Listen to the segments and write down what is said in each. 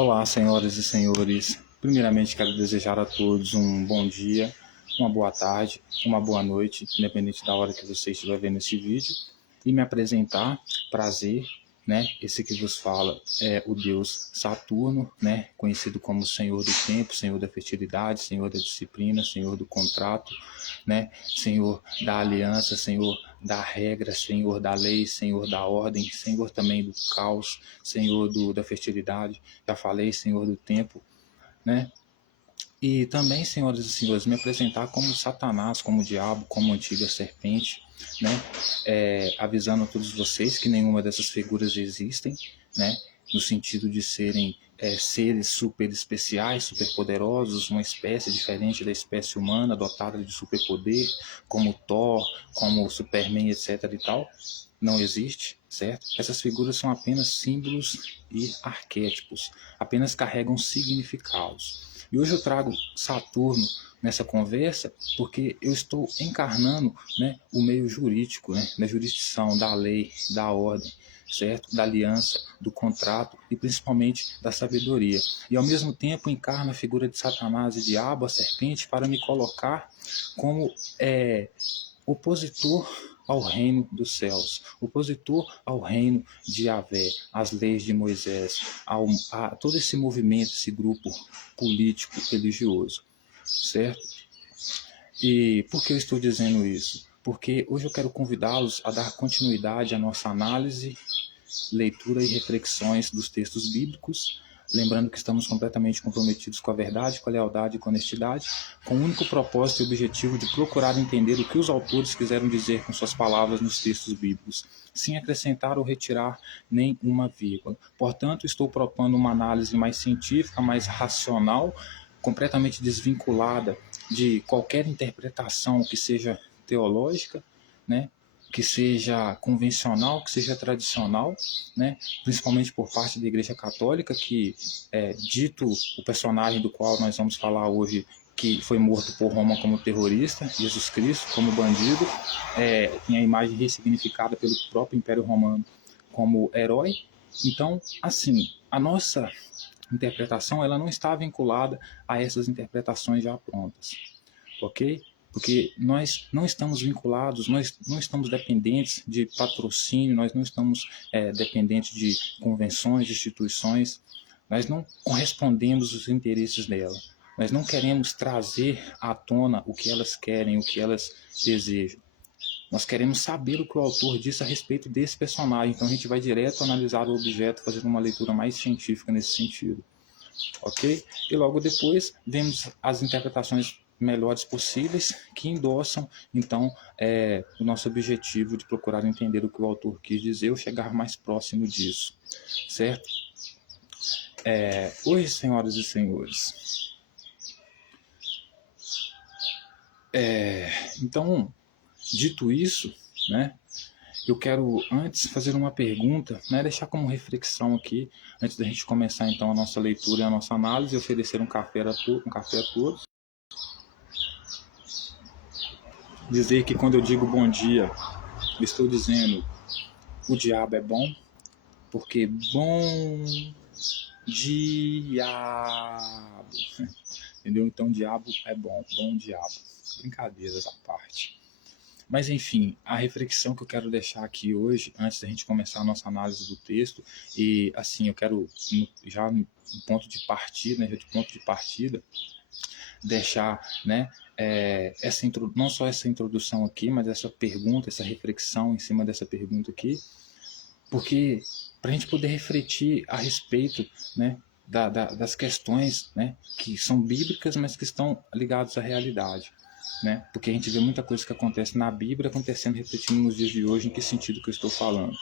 Olá, senhoras e senhores. Primeiramente, quero desejar a todos um bom dia, uma boa tarde, uma boa noite, independente da hora que você estiver vendo esse vídeo, e me apresentar. Prazer, né? Esse que vos fala é o Deus Saturno, né? Conhecido como Senhor do Tempo, Senhor da Fertilidade, Senhor da Disciplina, Senhor do Contrato, né? Senhor da Aliança, Senhor da regra, Senhor da lei, Senhor da ordem, Senhor também do caos, Senhor da fertilidade, já falei, Senhor do tempo, né? E também, senhoras e senhores, me apresentar como Satanás, como o diabo, como antiga serpente, né? Avisando a todos vocês que nenhuma dessas figuras existem, né? No sentido de serem seres super especiais, super poderosos, uma espécie diferente da espécie humana, dotada de superpoder, como Thor, como Superman, etc. e tal. Não existe, certo? Essas figuras são apenas símbolos e arquétipos, apenas carregam significados. E hoje eu trago Saturno nessa conversa porque eu estou encarnando, né, o meio jurídico, né, da jurisdição, da lei, da ordem, certo? Da aliança, do contrato e principalmente da sabedoria. E ao mesmo tempo encarno a figura de Satanás e diabo, a serpente, para me colocar como opositor ao reino dos céus, opositor ao reino de Yahvé, às leis de Moisés, a todo esse movimento, esse grupo político religioso, certo? E por que eu estou dizendo isso? Porque hoje eu quero convidá-los a dar continuidade à nossa análise, leitura e reflexões dos textos bíblicos, lembrando que estamos completamente comprometidos com a verdade, com a lealdade e com a honestidade, com o único propósito e objetivo de procurar entender o que os autores quiseram dizer com suas palavras nos textos bíblicos, sem acrescentar ou retirar nem uma vírgula. Portanto, estou propondo uma análise mais científica, mais racional, completamente desvinculada de qualquer interpretação que seja teológica, né? Que seja convencional, que seja tradicional, né? Principalmente por parte da Igreja Católica, que dito o personagem do qual nós vamos falar hoje, que foi morto por Roma como terrorista, Jesus Cristo como bandido, tem a imagem ressignificada pelo próprio Império Romano como herói. Então, assim, a nossa interpretação ela não está vinculada a essas interpretações já prontas, ok? Porque nós não estamos vinculados, nós não estamos dependentes de patrocínio, nós não estamos dependentes de convenções, de instituições, nós não correspondemos aos interesses dela, nós não queremos trazer à tona o que elas querem, o que elas desejam. Nós queremos saber o que o autor disse a respeito desse personagem, então a gente vai direto analisar o objeto, fazendo uma leitura mais científica nesse sentido, ok? E logo depois vemos as interpretações melhores possíveis que endossam então o nosso objetivo de procurar entender o que o autor quis dizer ou chegar mais próximo disso, certo? Hoje, senhoras e senhores, então, dito isso, né, eu quero antes fazer uma pergunta, né, deixar como reflexão aqui, antes da gente começar então a nossa leitura e a nossa análise, oferecer um café a todos. Dizer que quando eu digo bom dia, eu estou dizendo o diabo é bom, porque bom diabo, entendeu? Então diabo é bom diabo. Brincadeiras à parte. Mas enfim, a reflexão que eu quero deixar aqui hoje, antes da gente começar a nossa análise do texto, e assim, eu quero já no ponto de partida, né, de ponto de partida, deixar, né, não só essa introdução aqui, mas essa pergunta, essa reflexão em cima dessa pergunta aqui, porque para a gente poder refletir a respeito, né, das questões, né, que são bíblicas, mas que estão ligadas à realidade, né? Porque a gente vê muita coisa que acontece na Bíblia acontecendo, refletindo nos dias de hoje. Em que sentido que eu estou falando?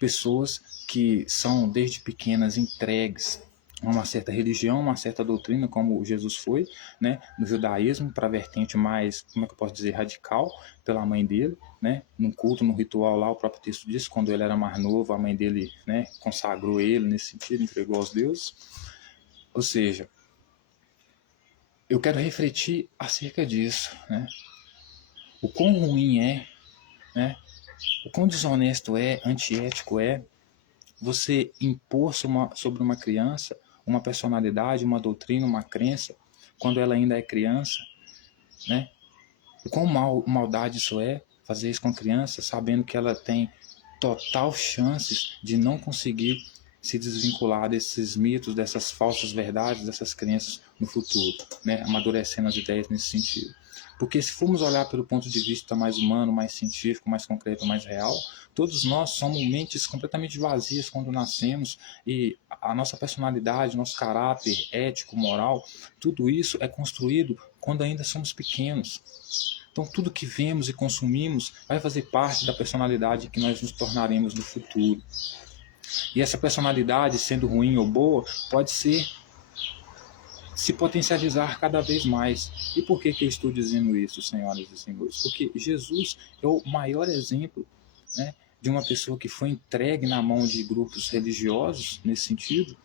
Pessoas que são desde pequenas entregues a uma certa religião, uma certa doutrina, como Jesus foi, né, no judaísmo, para a vertente mais, como é que eu posso dizer, radical, pela mãe dele, né, num culto, num ritual lá, o próprio texto diz, quando ele era mais novo, a mãe dele, né, consagrou ele nesse sentido, entregou aos deuses. Ou seja, eu quero refletir acerca disso, né, o quão ruim né, o quão desonesto antiético você impor sobre uma criança uma personalidade, uma doutrina, uma crença, quando ela ainda é criança, né? E quão maldade isso é, fazer isso com a criança, sabendo que ela tem total chances de não conseguir se desvincular desses mitos, dessas falsas verdades, dessas crenças no futuro, né? Amadurecendo as ideias nesse sentido. Porque se formos olhar pelo ponto de vista mais humano, mais científico, mais concreto, mais real, todos nós somos mentes completamente vazias quando nascemos, e a nossa personalidade, nosso caráter ético, moral, tudo isso é construído quando ainda somos pequenos. Então, tudo que vemos e consumimos vai fazer parte da personalidade que nós nos tornaremos no futuro. E essa personalidade, sendo ruim ou boa, pode se potencializar cada vez mais. E por que eu estou dizendo isso, senhoras e senhores? Porque Jesus é o maior exemplo, né, de uma pessoa que foi entregue na mão de grupos religiosos, nesse sentido,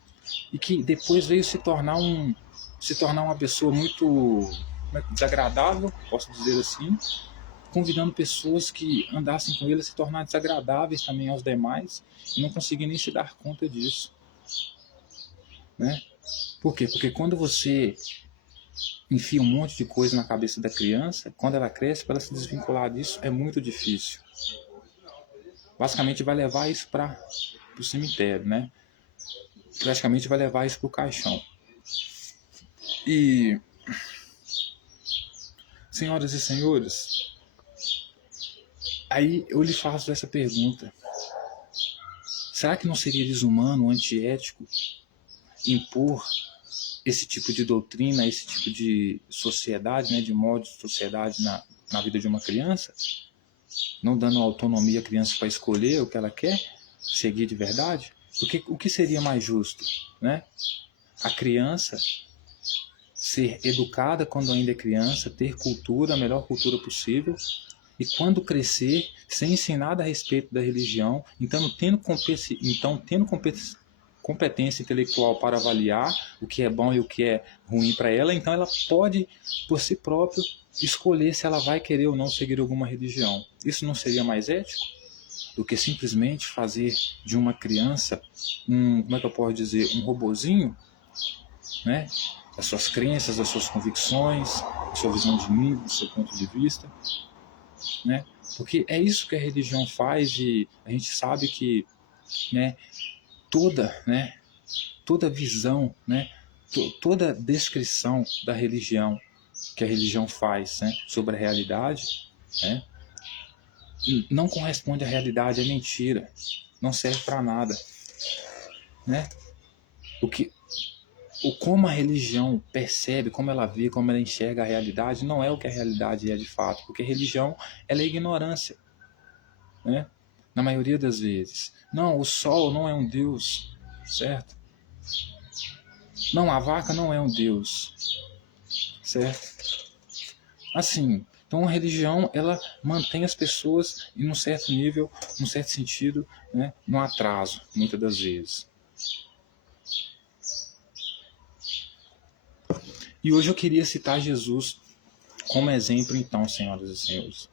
e que depois veio se tornar uma pessoa muito desagradável, posso dizer assim, convidando pessoas que andassem com ele a se tornar desagradáveis também aos demais, e não conseguiam nem se dar conta disso, né? Por quê? Porque quando você enfia um monte de coisa na cabeça da criança, quando ela cresce, para ela se desvincular disso é muito difícil. Basicamente vai levar isso para o cemitério, né? Praticamente vai levar isso para o caixão. E, senhoras e senhores, aí eu lhe faço essa pergunta: será que não seria desumano, antiético, impor esse tipo de doutrina, esse tipo de sociedade, né, de modo de sociedade na vida de uma criança, não dando autonomia à criança para escolher o que ela quer seguir de verdade? Porque o que seria mais justo, né? A criança ser educada quando ainda é criança, ter cultura, a melhor cultura possível, e quando crescer, ser ensinada a respeito da religião, então tendo competência intelectual para avaliar o que é bom e o que é ruim para ela, então ela pode, por si própria, escolher se ela vai querer ou não seguir alguma religião. Isso não seria mais ético do que simplesmente fazer de uma criança como é que eu posso dizer, um robozinho, né? Das suas crenças, das suas convicções, da sua visão de mundo, do seu ponto de vista, né? Porque é isso que a religião faz, e a gente sabe que, né, toda visão, né, toda descrição da religião que a religião faz, né, sobre a realidade, né, não corresponde à realidade, é mentira, não serve para nada, né? Como a religião percebe, como ela vê, como ela enxerga a realidade, não é o que a realidade é de fato, porque a religião, ela é ignorância, né? Na maioria das vezes. Não, o sol não é um deus, certo? Não, a vaca não é um deus, certo? Assim, então a religião, ela mantém as pessoas em um certo nível, num certo sentido, né, no atraso, muitas das vezes. E hoje eu queria citar Jesus como exemplo, então, senhoras e senhores.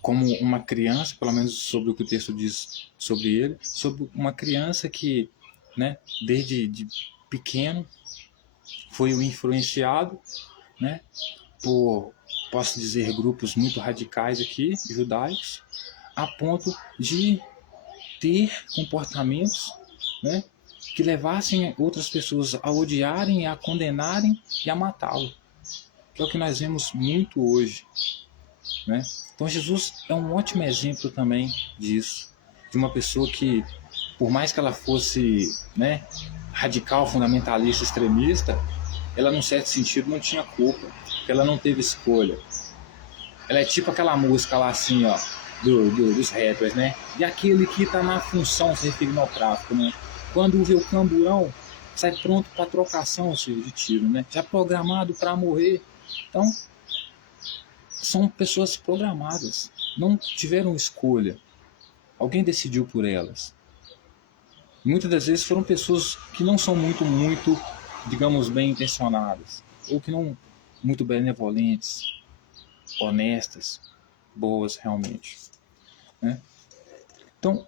Como uma criança, pelo menos sobre o que o texto diz sobre ele, sobre uma criança que, né, desde pequeno foi influenciado, né, por, posso dizer, grupos muito radicais aqui, judaicos, a ponto de ter comportamentos, né, que levassem outras pessoas a odiarem, a condenarem e a matá-lo, que é o que nós vemos muito hoje, né? Então Jesus é um ótimo exemplo também disso, de uma pessoa que, por mais que ela fosse, né, radical, fundamentalista, extremista, ela, num certo sentido, não tinha culpa, porque ela não teve escolha. Ela é tipo aquela música lá assim, ó, dos rappers, né? E aquele que tá na função, se referindo ao tráfico, né? Quando vê o camburão, sai pronto para trocação de tiro, né? Já programado para morrer. Então, são pessoas programadas, não tiveram escolha. Alguém decidiu por elas. Muitas das vezes foram pessoas que não são muito, digamos, bem intencionadas, ou que não muito benevolentes, honestas, boas realmente, né? Então,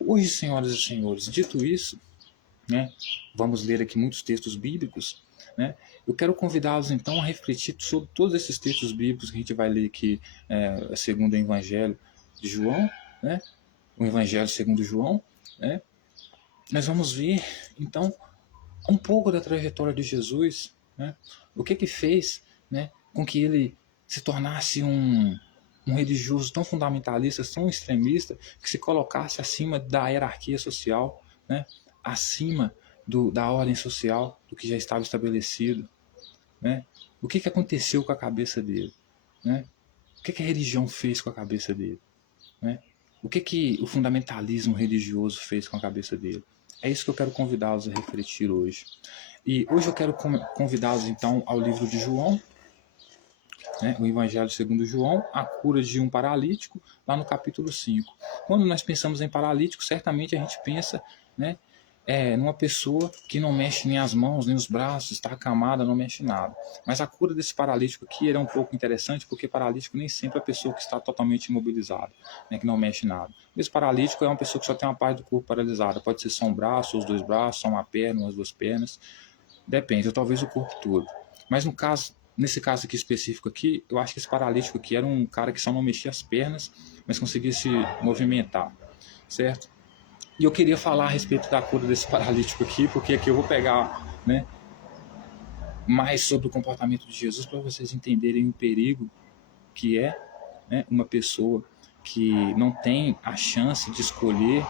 hoje, senhoras e senhores, dito isso, né? Vamos ler aqui muitos textos bíblicos, né? Eu quero convidá-los então a refletir sobre todos esses textos bíblicos que a gente vai ler aqui, segundo o Evangelho de João, né? O Evangelho segundo João, né? Nós vamos ver então um pouco da trajetória de Jesus, né? O que fez, né, com que ele se tornasse um religioso tão fundamentalista, tão extremista, que se colocasse acima da hierarquia social, né? Acima da ordem social, do que já estava estabelecido, né? O que aconteceu com a cabeça dele, né? O que a religião fez com a cabeça dele, né? O que o fundamentalismo religioso fez com a cabeça dele? É isso que eu quero convidá-los a refletir hoje. E hoje eu quero convidá-los então ao livro de João, né, o Evangelho segundo João, a cura de um paralítico, lá no capítulo 5. Quando nós pensamos em paralítico, certamente a gente pensa, né, numa pessoa que não mexe nem as mãos, nem os braços, está acamada, não mexe nada. Mas a cura desse paralítico aqui é um pouco interessante, porque paralítico nem sempre é a pessoa que está totalmente imobilizada, né, que não mexe nada. Esse paralítico é uma pessoa que só tem uma parte do corpo paralisada. Pode ser só um braço, ou os dois braços, só uma perna, ou as duas pernas. Depende, ou talvez o corpo todo. Mas no caso, nesse caso aqui específico aqui, eu acho que esse paralítico aqui era um cara que só não mexia as pernas, mas conseguia se movimentar, certo? E eu queria falar a respeito da cura desse paralítico aqui, porque aqui eu vou pegar, né, mais sobre o comportamento de Jesus para vocês entenderem o perigo que é, né, uma pessoa que não tem a chance de escolher,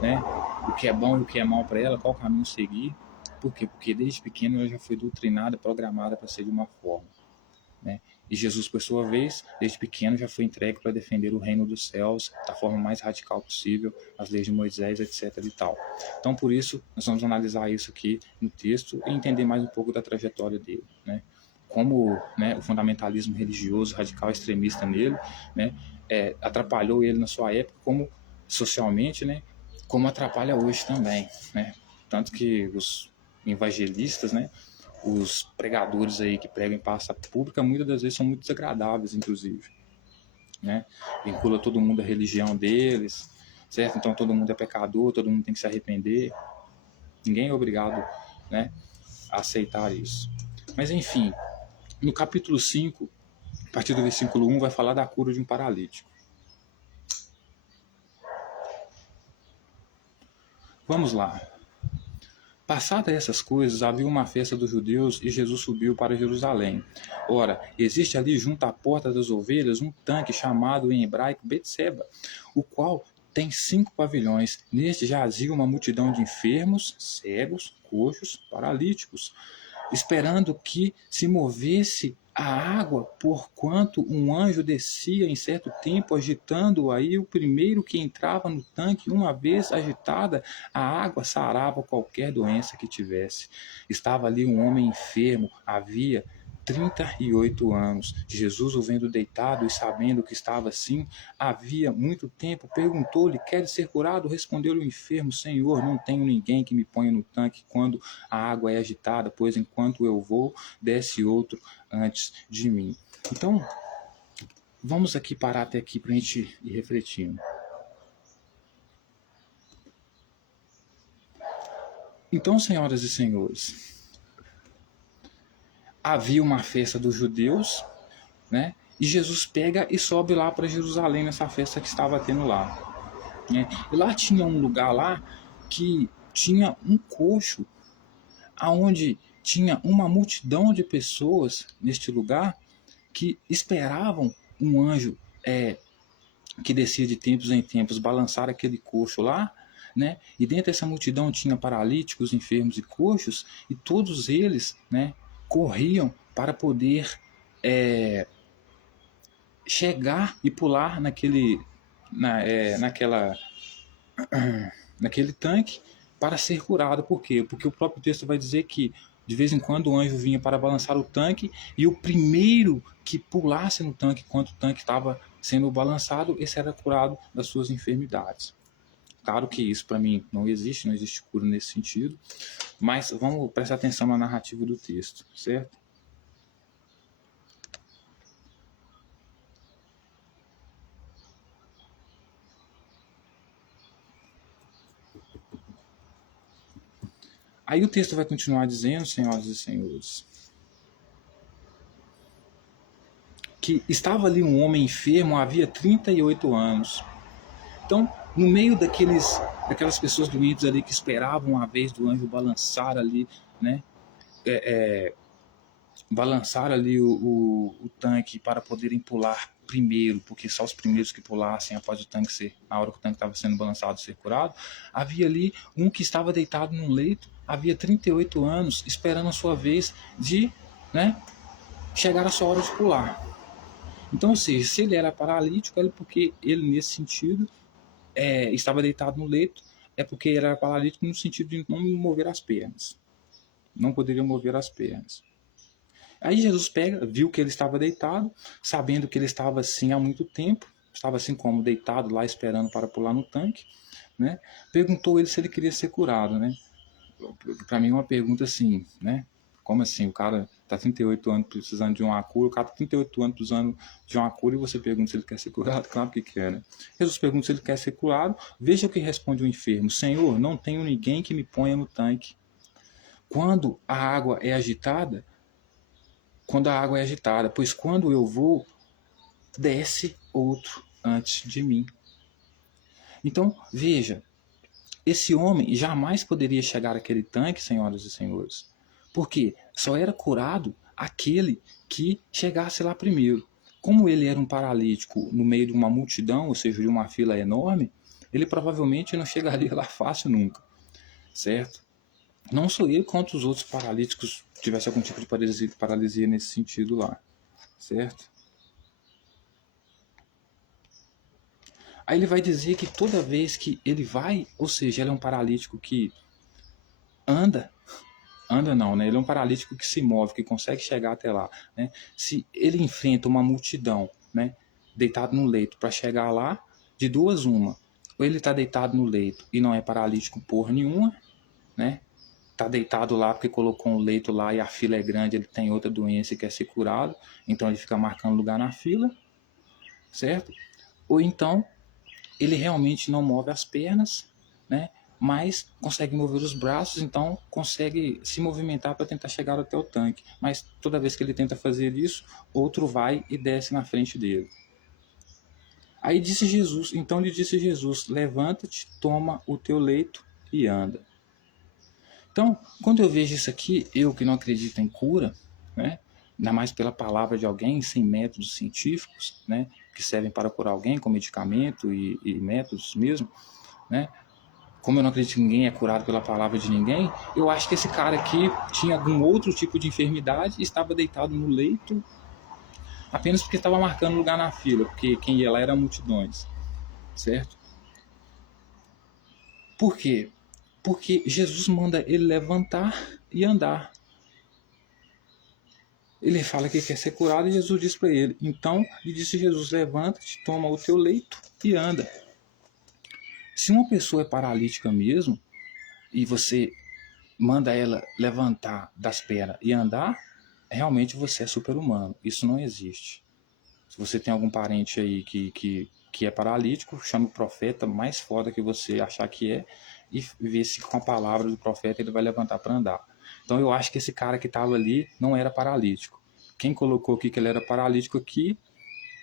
né, o que é bom e o que é mal para ela, qual caminho seguir. Por quê? Porque desde pequeno ela já foi doutrinada, programada para ser de uma forma, né? E Jesus, por sua vez, desde pequeno já foi entregue para defender o reino dos céus da forma mais radical possível, as leis de Moisés, etc. e tal. Então, por isso, nós vamos analisar isso aqui no texto e entender mais um pouco da trajetória dele, né? Como, né, o fundamentalismo religioso radical extremista nele, né, atrapalhou ele na sua época, como socialmente, né, como atrapalha hoje também, né? Tanto que os evangelistas, né, os pregadores aí que pregam em praça pública muitas das vezes são muito desagradáveis, inclusive, né? Vincula todo mundo à religião deles, certo? Então todo mundo é pecador, todo mundo tem que se arrepender. Ninguém é obrigado, né, a aceitar isso. Mas enfim, no capítulo 5, a partir do versículo 1, vai falar da cura de um paralítico. Vamos lá. Passadas essas coisas, havia uma festa dos judeus e Jesus subiu para Jerusalém. Ora, existe ali junto à porta das ovelhas um tanque chamado em hebraico Betseba, o qual tem 5 pavilhões. Neste jazia uma multidão de enfermos, cegos, coxos, paralíticos, esperando que se movesse a água, porquanto um anjo descia em certo tempo, agitando aí o primeiro que entrava no tanque, uma vez agitada, a água sarava qualquer doença que tivesse. Estava ali um homem enfermo, havia 38 anos. Jesus, o vendo deitado e sabendo que estava assim, havia muito tempo, perguntou-lhe: queres ser curado? Respondeu-lhe o enfermo: Senhor, não tenho ninguém que me ponha no tanque quando a água é agitada, pois enquanto eu vou, desce outro antes de mim. Então, vamos aqui parar até aqui para a gente ir refletindo. Então, senhoras e senhores, havia uma festa dos judeus, né? E Jesus pega e sobe lá para Jerusalém nessa festa que estava tendo lá, né? E lá tinha um lugar lá que tinha um coxo, aonde tinha uma multidão de pessoas neste lugar que esperavam um anjo que descia de tempos em tempos balançar aquele coxo lá, né? E dentro dessa multidão tinha paralíticos, enfermos e coxos, e todos eles, né, corriam para poder chegar e pular naquele tanque para ser curado. Por quê? Porque o próprio texto vai dizer que de vez em quando o anjo vinha para balançar o tanque e o primeiro que pulasse no tanque enquanto o tanque estava sendo balançado, esse era curado das suas enfermidades. Claro que isso para mim não existe cura nesse sentido, mas vamos prestar atenção na narrativa do texto, certo? Aí o texto vai continuar dizendo, senhoras e senhores, que estava ali um homem enfermo havia 38 anos. Então, no meio daquelas pessoas doentes ali que esperavam a vez do anjo balançar ali, né? Balançar ali o tanque para poderem pular primeiro, porque só os primeiros que pulassem após o tanque ser, na hora que o tanque estava sendo balançado, ser curado, havia ali um que estava deitado num leito, havia 38 anos, esperando a sua vez de, né, chegar a sua hora de pular. Então, ou seja, se ele era paralítico, era porque ele, nesse sentido, estava deitado no leito, é porque ele era paralítico no sentido de não mover as pernas. Não poderia mover as pernas. Aí Jesus pega, viu que ele estava deitado, sabendo que ele estava assim há muito tempo, estava assim como deitado lá esperando para pular no tanque, né? Perguntou ele se ele queria ser curado, né? Para mim é uma pergunta assim, né? Como assim? O cara está 38 anos precisando de uma cura, o cara está 38 anos precisando de uma cura e você pergunta se ele quer ser curado? Claro que quer, né? Jesus pergunta se ele quer ser curado, veja o que responde o enfermo: Senhor, não tenho ninguém que me ponha no tanque. Quando a água é agitada, pois quando eu vou, desce outro antes de mim. Então, veja, esse homem jamais poderia chegar àquele tanque, senhoras e senhores, porque só era curado aquele que chegasse lá primeiro. Como ele era um paralítico no meio de uma multidão, ou seja, de uma fila enorme, ele provavelmente não chegaria lá fácil nunca, certo? Não só ele, quanto os outros paralíticos tivessem algum tipo de paralisia nesse sentido lá, certo? Aí ele vai dizer que toda vez que ele vai, ou seja, ele é um paralítico que anda não, né? Ele é um paralítico que se move, que consegue chegar até lá, né? Se ele enfrenta uma multidão, né, deitado no leito para chegar lá, de duas uma, ou ele está deitado no leito e não é paralítico porra nenhuma, né? Tá deitado lá porque colocou um leito lá e a fila é grande, ele tem outra doença e quer ser curado, então ele fica marcando lugar na fila, certo? Ou então ele realmente não move as pernas, né? Mas consegue mover os braços, então consegue se movimentar para tentar chegar até o tanque. Mas toda vez que ele tenta fazer isso, outro vai e desce na frente dele. Aí disse Jesus, então lhe disse Jesus: levanta-te, toma o teu leito e anda. Então, quando eu vejo isso aqui, eu que não acredito em cura, né? Ainda mais pela palavra de alguém, sem métodos científicos, né, que servem para curar alguém com medicamento e métodos mesmo, né? Como eu não acredito que ninguém é curado pela palavra de ninguém, eu acho que esse cara aqui tinha algum outro tipo de enfermidade e estava deitado no leito apenas porque estava marcando lugar na fila, porque quem ia lá era multidões, certo? Por quê? Porque Jesus manda ele levantar e andar. Ele fala que quer ser curado e Jesus diz para ele. Então lhe disse Jesus: levanta-te, toma o teu leito e anda. Se uma pessoa é paralítica mesmo e você manda ela levantar das pernas e andar, realmente você é super-humano. Isso não existe. Se você tem algum parente aí que é paralítico, chame o profeta mais foda que você achar que é e vê se com a palavra do profeta ele vai levantar para andar. Então eu acho que esse cara que estava ali não era paralítico. Quem colocou aqui que ele era paralítico aqui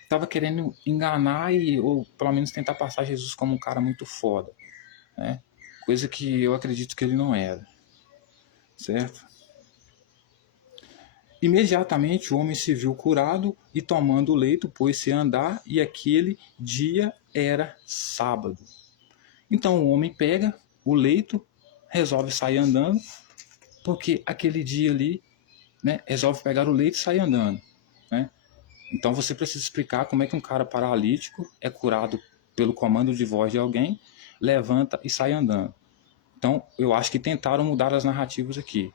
estava querendo enganar ou pelo menos tentar passar Jesus como um cara muito foda, né? Coisa que eu acredito que ele não era, certo? Imediatamente o homem se viu curado e tomando o leito pôs-se a andar, e aquele dia era sábado. Então o homem pega o leito, resolve sair andando, porque aquele dia ali, né, resolve pegar o leito e sair andando, né? Então você precisa explicar como é que um cara paralítico é curado pelo comando de voz de alguém, levanta e sai andando. Então eu acho que tentaram mudar as narrativas aqui.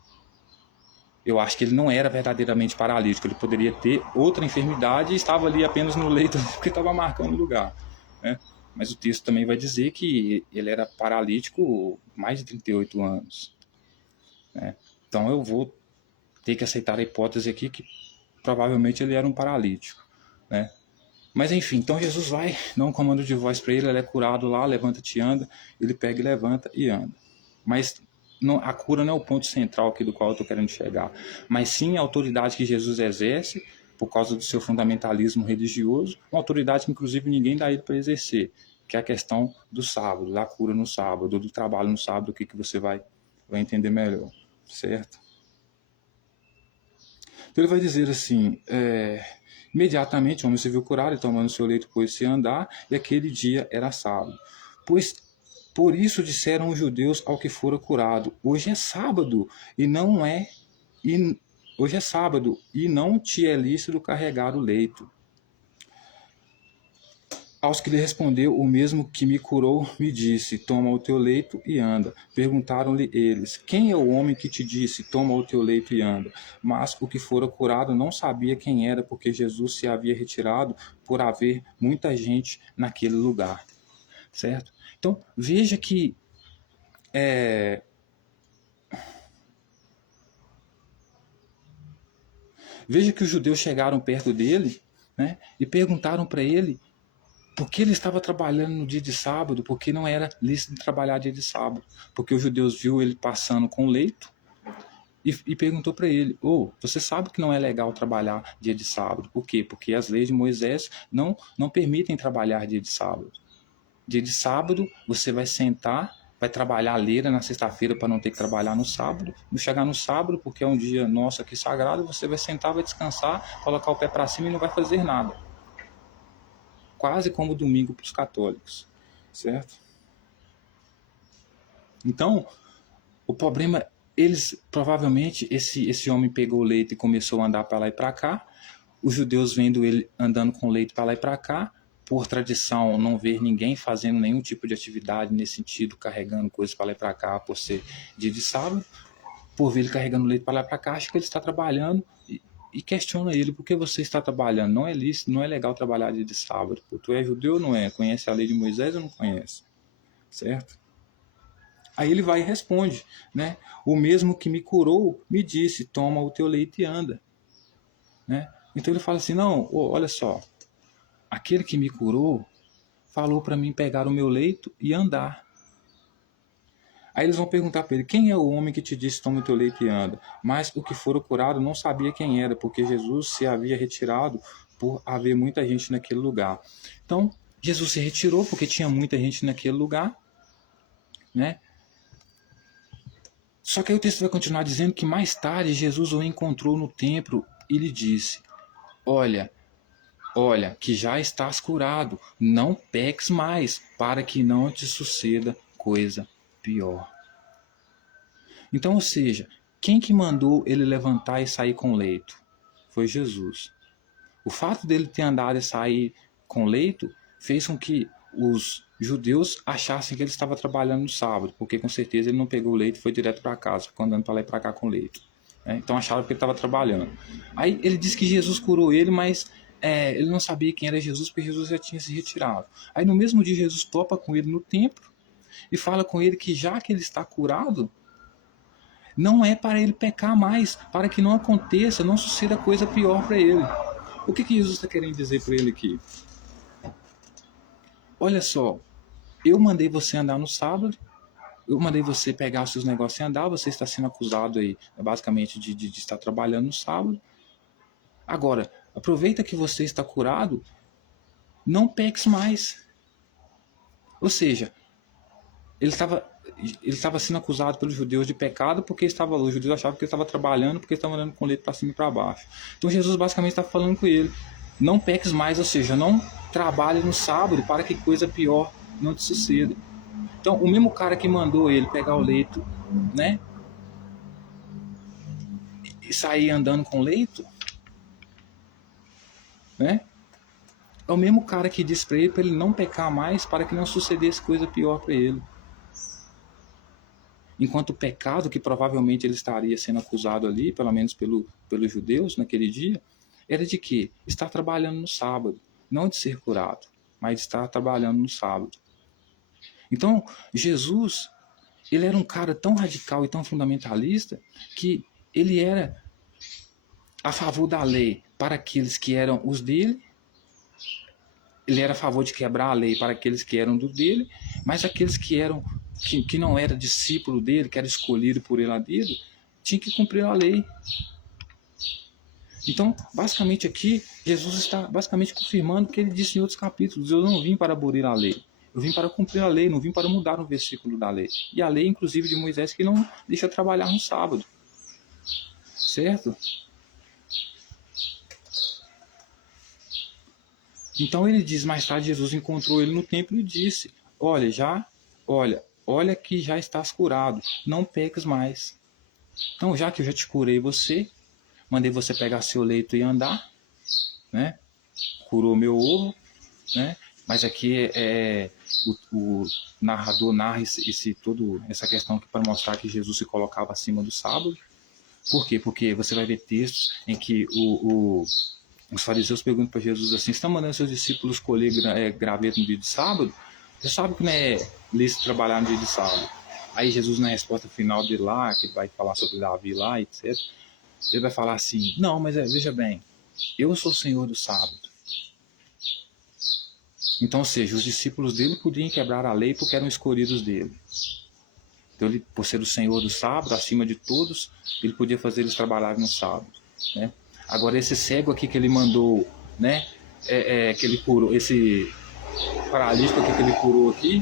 Eu acho que ele não era verdadeiramente paralítico, ele poderia ter outra enfermidade e estava ali apenas no leito porque estava marcando o lugar, né? Mas o texto também vai dizer que ele era paralítico mais de 38 anos, né? Então eu vou ter que aceitar a hipótese aqui que provavelmente ele era um paralítico, né? Mas enfim, então Jesus vai, dá um comando de voz para ele, ele é curado lá, levanta-te e anda, ele pega e levanta e anda. Mas não, a cura não é o ponto central aqui do qual eu estou querendo chegar, mas sim a autoridade que Jesus exerce por causa do seu fundamentalismo religioso, uma autoridade que inclusive ninguém dá ele para exercer, que é a questão do sábado, da cura no sábado, do trabalho no sábado, o que você vai entender melhor, certo? Então ele vai dizer assim, imediatamente o homem se viu curado e tomando seu leito pôs-se a andar, e aquele dia era sábado. Pois por isso disseram os judeus ao que fora curado, hoje é sábado, e não é, e, hoje é sábado, e não te é lícito carregar o leito. Aos que lhe respondeu, o mesmo que me curou, me disse, toma o teu leito e anda. Perguntaram-lhe eles, quem é o homem que te disse, toma o teu leito e anda? Mas o que fora curado não sabia quem era, porque Jesus se havia retirado por haver muita gente naquele lugar. Certo? Então, veja que os judeus chegaram perto dele, né, e perguntaram para ele por que ele estava trabalhando no dia de sábado, porque não era lícito trabalhar dia de sábado. Porque os judeus viu ele passando com leito e perguntou para ele, você sabe que não é legal trabalhar dia de sábado. Por quê? Porque as leis de Moisés não permitem trabalhar dia de sábado. Dia de sábado, você vai sentar, vai trabalhar a leira na sexta-feira para não ter que trabalhar no sábado. Não chegar no sábado, porque é um dia nosso aqui sagrado, você vai sentar, vai descansar, colocar o pé para cima e não vai fazer nada. Quase como o domingo para os católicos, certo? Então, o problema, eles provavelmente, esse homem pegou o leito e começou a andar para lá e para cá, os judeus vendo ele andando com o leito para lá e para cá, por tradição, não ver ninguém fazendo nenhum tipo de atividade nesse sentido, carregando coisas para lá e para cá, por ser dia de sábado, por ver ele carregando leito para lá e para cá, acha que ele está trabalhando e questiona ele, por que você está trabalhando? Não é lícito, não é legal trabalhar dia de sábado. Tu é judeu ou não é? Conhece a lei de Moisés ou não conhece? Certo? Aí ele vai e responde, né? O mesmo que me curou me disse, toma o teu leito e anda. Né? Então ele fala assim, não, olha só, aquele que me curou falou para mim pegar o meu leito e andar. Aí eles vão perguntar para ele, quem é o homem que te disse, toma o teu leito e anda? Mas o que fora curado não sabia quem era, porque Jesus se havia retirado por haver muita gente naquele lugar. Então, Jesus se retirou porque tinha muita gente naquele lugar, né? Só que aí o texto vai continuar dizendo que mais tarde Jesus o encontrou no templo e lhe disse, olha, que já estás curado, não peques mais, para que não te suceda coisa pior. Então, ou seja, quem que mandou ele levantar e sair com leito? Foi Jesus. O fato dele ter andado e sair com leito fez com que os judeus achassem que ele estava trabalhando no sábado, porque com certeza ele não pegou o leito e foi direto para casa, ficou andando para lá e para cá com leito. Então acharam que ele estava trabalhando. Aí ele disse que Jesus curou ele, mas ele não sabia quem era Jesus, porque Jesus já tinha se retirado. Aí no mesmo dia Jesus topa com ele no templo e fala com ele que já que ele está curado, não é para ele pecar mais, para que não aconteça, não suceda coisa pior para ele. O que Jesus está querendo dizer para ele aqui? Olha só, eu mandei você andar no sábado, eu mandei você pegar os seus negócios e andar, você está sendo acusado aí, basicamente, de estar trabalhando no sábado. Agora, aproveita que você está curado, não peques mais. Ou seja, ele estava sendo acusado pelos judeus de pecado porque os judeus achavam que ele estava trabalhando porque ele estava andando com leito para cima e para baixo. Então Jesus basicamente está falando com ele, não peques mais, ou seja, não trabalhe no sábado para que coisa pior não te suceda. Então o mesmo cara que mandou ele pegar o leito, né, e sair andando com leito, né, é o mesmo cara que disse para ele não pecar mais para que não sucedesse coisa pior para ele. Enquanto o pecado que provavelmente ele estaria sendo acusado ali, pelo menos pelos judeus naquele dia, era de que? Estar trabalhando no sábado. Não de ser curado, mas de estar trabalhando no sábado. Então, Jesus, ele era um cara tão radical e tão fundamentalista que ele era a favor da lei para aqueles que eram os dele, ele era a favor de quebrar a lei para aqueles que eram do dele, mas aqueles que eram que não era discípulo dele, que era escolhido por ele a dedo, tinha que cumprir a lei. Então, basicamente aqui, Jesus está basicamente confirmando o que ele disse em outros capítulos: eu não vim para abolir a lei, eu vim para cumprir a lei, não vim para mudar um versículo da lei. E a lei, inclusive, de Moisés, que não deixa trabalhar no sábado. Certo? Então ele diz, mais tarde Jesus encontrou ele no templo e disse: olha que já estás curado, não peques mais. Então, já que eu já te curei você, mandei você pegar seu leito e andar, né? Curou meu ovo, né? Mas aqui o narrador narra essa questão aqui para mostrar que Jesus se colocava acima do sábado. Por quê? Porque você vai ver textos em que os fariseus perguntam para Jesus assim: você está mandando seus discípulos colher graveto no dia de sábado? Você sabe que não é lícito trabalhar no dia de sábado. Aí Jesus, na resposta final dele lá, que ele vai falar sobre Davi lá, etc., ele vai falar assim: não, mas veja bem, eu sou o Senhor do sábado. Então, ou seja, os discípulos dele podiam quebrar a lei porque eram escolhidos dele. Então, ele, por ser o Senhor do sábado, acima de todos, ele podia fazer eles trabalharem no sábado, né? Agora, esse cego aqui que ele mandou, né, que ele curou, esse paralítico aqui que ele curou aqui,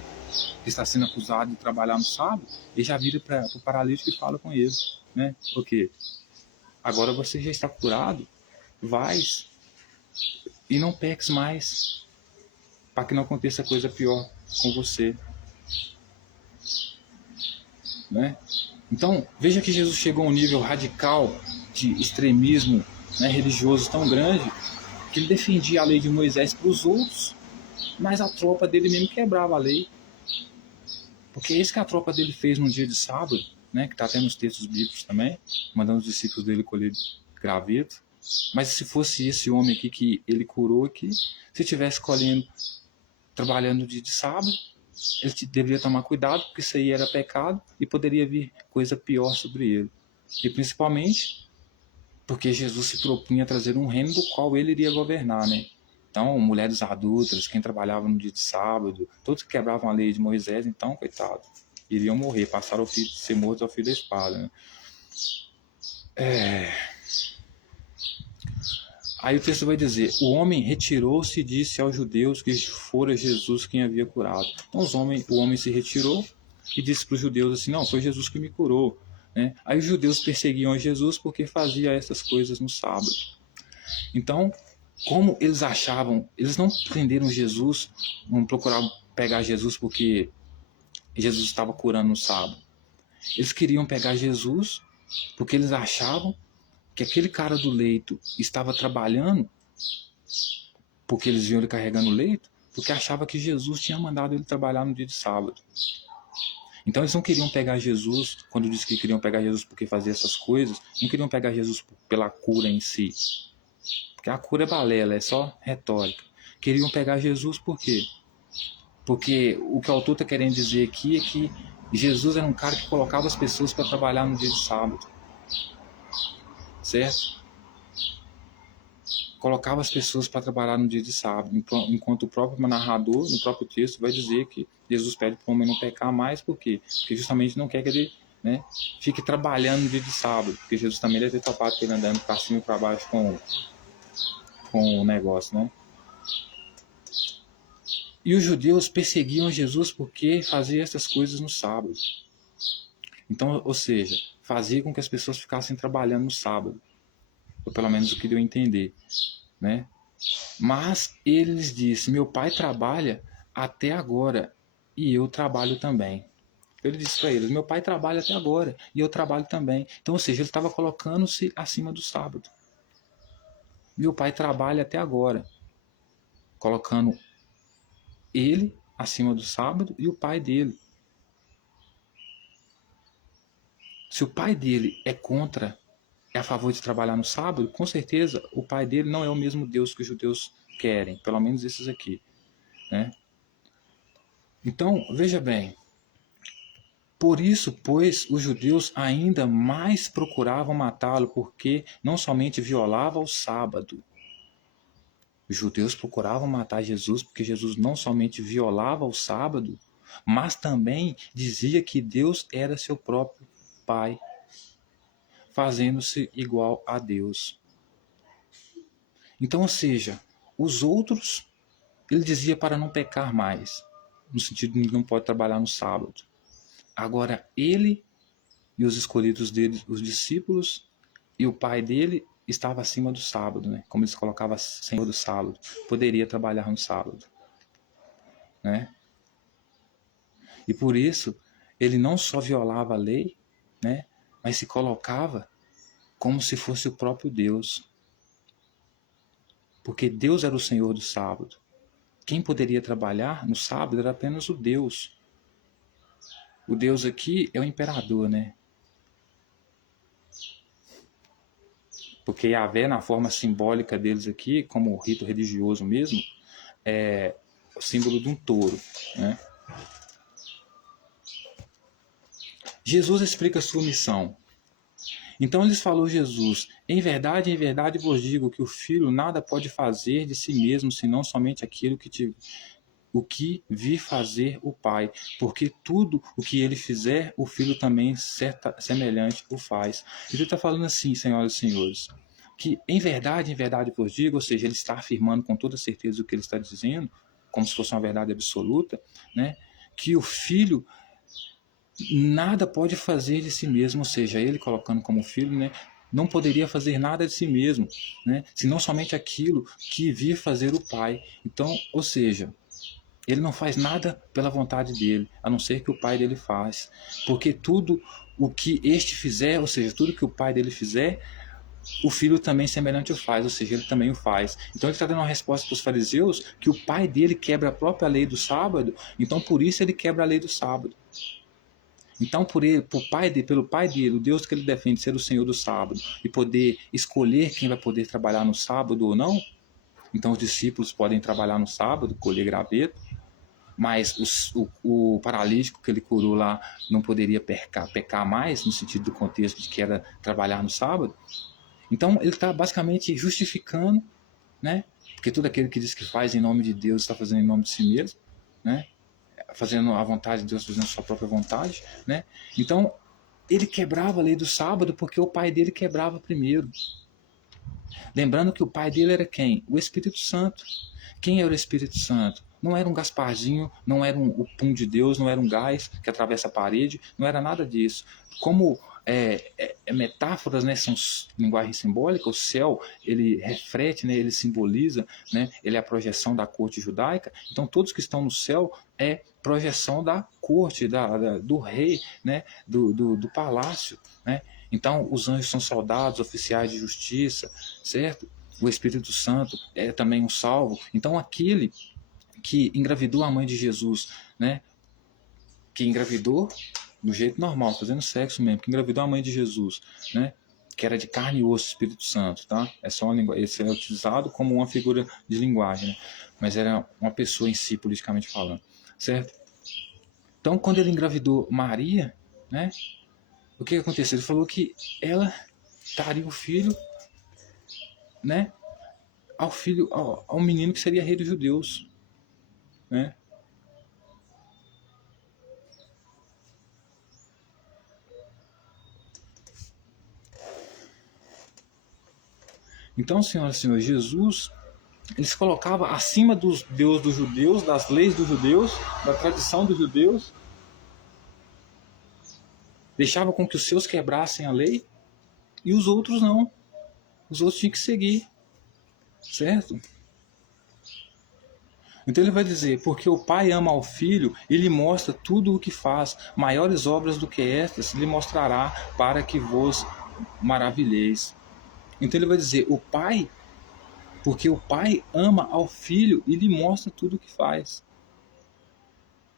que está sendo acusado de trabalhar no sábado, ele já vira para o paralítico e fala com ele, né? Porque agora você já está curado, vais e não peques mais, para que não aconteça coisa pior com você, né? Então, veja que Jesus chegou a um nível radical de extremismo, né, religioso tão grande, que ele defendia a lei de Moisés para os outros, mas a tropa dele mesmo quebrava a lei. Porque é isso que a tropa dele fez no dia de sábado, né, que está até nos textos bíblicos também, mandando os discípulos dele colher graveto. Mas se fosse esse homem aqui que ele curou aqui, se estivesse colhendo, trabalhando no dia de sábado, ele deveria tomar cuidado, porque isso aí era pecado e poderia vir coisa pior sobre ele. E principalmente porque Jesus se propunha a trazer um reino do qual ele iria governar, né? Então, mulheres adultas, quem trabalhava no dia de sábado, todos que quebravam a lei de Moisés, então, coitado, iriam morrer, passaram a ser mortos ao fio da espada, né? Aí o texto vai dizer: o homem retirou-se e disse aos judeus que fora Jesus quem havia curado. Então o homem se retirou e disse para os judeus assim: não, foi Jesus que me curou, né? Aí os judeus perseguiam Jesus porque fazia essas coisas no sábado. Então, como eles achavam, eles não prenderam Jesus, não procuravam pegar Jesus porque Jesus estava curando no sábado. Eles queriam pegar Jesus porque eles achavam que aquele cara do leito estava trabalhando, porque eles viam ele carregando o leito, porque achava que Jesus tinha mandado ele trabalhar no dia de sábado. Então eles não queriam pegar Jesus, quando disse que queriam pegar Jesus porque fazia essas coisas, não queriam pegar Jesus pela cura em si, porque a cura é balela, é só retórica. Queriam pegar Jesus por quê? Porque o que o autor está querendo dizer aqui é que Jesus era um cara que colocava as pessoas para trabalhar no dia de sábado, certo? Colocava as pessoas para trabalhar no dia de sábado, enquanto o próprio narrador, no próprio texto, vai dizer que Jesus pede para o homem não pecar mais, por quê? Porque justamente não quer que ele, né, fique trabalhando no dia de sábado, porque Jesus também deve ter topado ele andando para cima e para baixo com o negócio, né? E os judeus perseguiam Jesus porque fazia essas coisas no sábado. Então, ou seja, fazia com que as pessoas ficassem trabalhando no sábado, ou pelo menos o que deu a entender, né? Mas ele lhes disse: meu pai trabalha até agora e eu trabalho também. Ele disse para eles: meu pai trabalha até agora e eu trabalho também. Então, ou seja, ele estava colocando-se acima do sábado. Meu pai trabalha até agora, colocando ele acima do sábado e o pai dele. Se o pai dele é contra, é a favor de trabalhar no sábado, com certeza o pai dele não é o mesmo Deus que os judeus querem, pelo menos esses aqui, né? Então, veja bem, por isso, pois, os judeus ainda mais procuravam matá-lo, porque não somente violava o sábado. Os judeus procuravam matar Jesus porque Jesus não somente violava o sábado, mas também dizia que Deus era seu próprio Pai, fazendo-se igual a Deus. Então, ou seja, os outros, ele dizia para não pecar mais, no sentido de não pode trabalhar no sábado. Agora, ele e os escolhidos dele, os discípulos e o pai dele, estava acima do sábado, né? Como eles colocavam senhor do sábado, poderia trabalhar no sábado, né? E por isso, ele não só violava a lei, né? Mas se colocava como se fosse o próprio Deus. Porque Deus era o Senhor do sábado. Quem poderia trabalhar no sábado era apenas o Deus. O Deus aqui é o imperador, né? Porque Yahvé, na forma simbólica deles aqui, como rito religioso mesmo, é o símbolo de um touro, né? Jesus explica a sua missão. Então lhes falou Jesus: em verdade vos digo que o filho nada pode fazer de si mesmo, senão somente aquilo o que vi fazer o Pai, porque tudo o que ele fizer, o filho também semelhante o faz. Ele está falando assim, senhoras e senhores, que em verdade vos digo, ou seja, ele está afirmando com toda certeza o que ele está dizendo, como se fosse uma verdade absoluta, né? Que o filho nada pode fazer de si mesmo, ou seja, ele colocando como filho, né? Não poderia fazer nada de si mesmo, né? Senão somente aquilo que vi fazer o Pai. Então, ou seja, ele não faz nada pela vontade dele, a não ser que o pai dele faz. Porque tudo o que este fizer, ou seja, tudo que o pai dele fizer, o filho também semelhante o faz, ou seja, ele também o faz. Então ele está dando uma resposta para os fariseus que o pai dele quebra a própria lei do sábado, então por isso ele quebra a lei do sábado. Então, pelo pai dele, o Deus que ele defende ser o Senhor do sábado, e poder escolher quem vai poder trabalhar no sábado ou não, então os discípulos podem trabalhar no sábado, colher graveto, mas o paralítico que ele curou lá não poderia pecar mais, no sentido do contexto de que era trabalhar no sábado. Então ele está basicamente justificando, né? Porque todo aquele que diz que faz em nome de Deus está fazendo em nome de si mesmo, né? Fazendo a vontade de Deus, fazendo a sua própria vontade, né? Então ele quebrava a lei do sábado porque o pai dele quebrava primeiro. Lembrando que o pai dele era quem? O Espírito Santo. Quem era o Espírito Santo? Não era um Gasparzinho, não era o pum de Deus, não era um gás que atravessa a parede, não era nada disso. Como metáforas, né, são linguagem simbólica, o céu, ele reflete, né, ele simboliza, né, ele é a projeção da corte judaica, então todos que estão no céu é projeção da corte, do rei, né, do palácio, né? Então os anjos são soldados, oficiais de justiça, certo? O Espírito Santo é também um salvo. Então aquele que engravidou a mãe de Jesus, né? Que engravidou do jeito normal, fazendo sexo mesmo, que engravidou a mãe de Jesus, né? Que era de carne e osso, Espírito Santo, tá? É só uma linguagem, esse é utilizado como uma figura de linguagem, né? Mas era uma pessoa em si, politicamente falando, certo? Então, quando ele engravidou Maria, né? O que aconteceu? Ele falou que ela daria o filho, né? Ao menino que seria rei dos judeus, né? Então, senhoras e senhores, Jesus, ele se colocava acima dos Deus dos judeus, das leis dos judeus, da tradição dos judeus, deixava com que os seus quebrassem a lei e os outros não. Os outros tinham que seguir, certo? Então ele vai dizer, porque o Pai ama ao Filho e lhe mostra tudo o que faz, maiores obras do que estas lhe mostrará para que vos maravilheis. Então ele vai dizer, o Pai, porque o Pai ama ao Filho e lhe mostra tudo o que faz.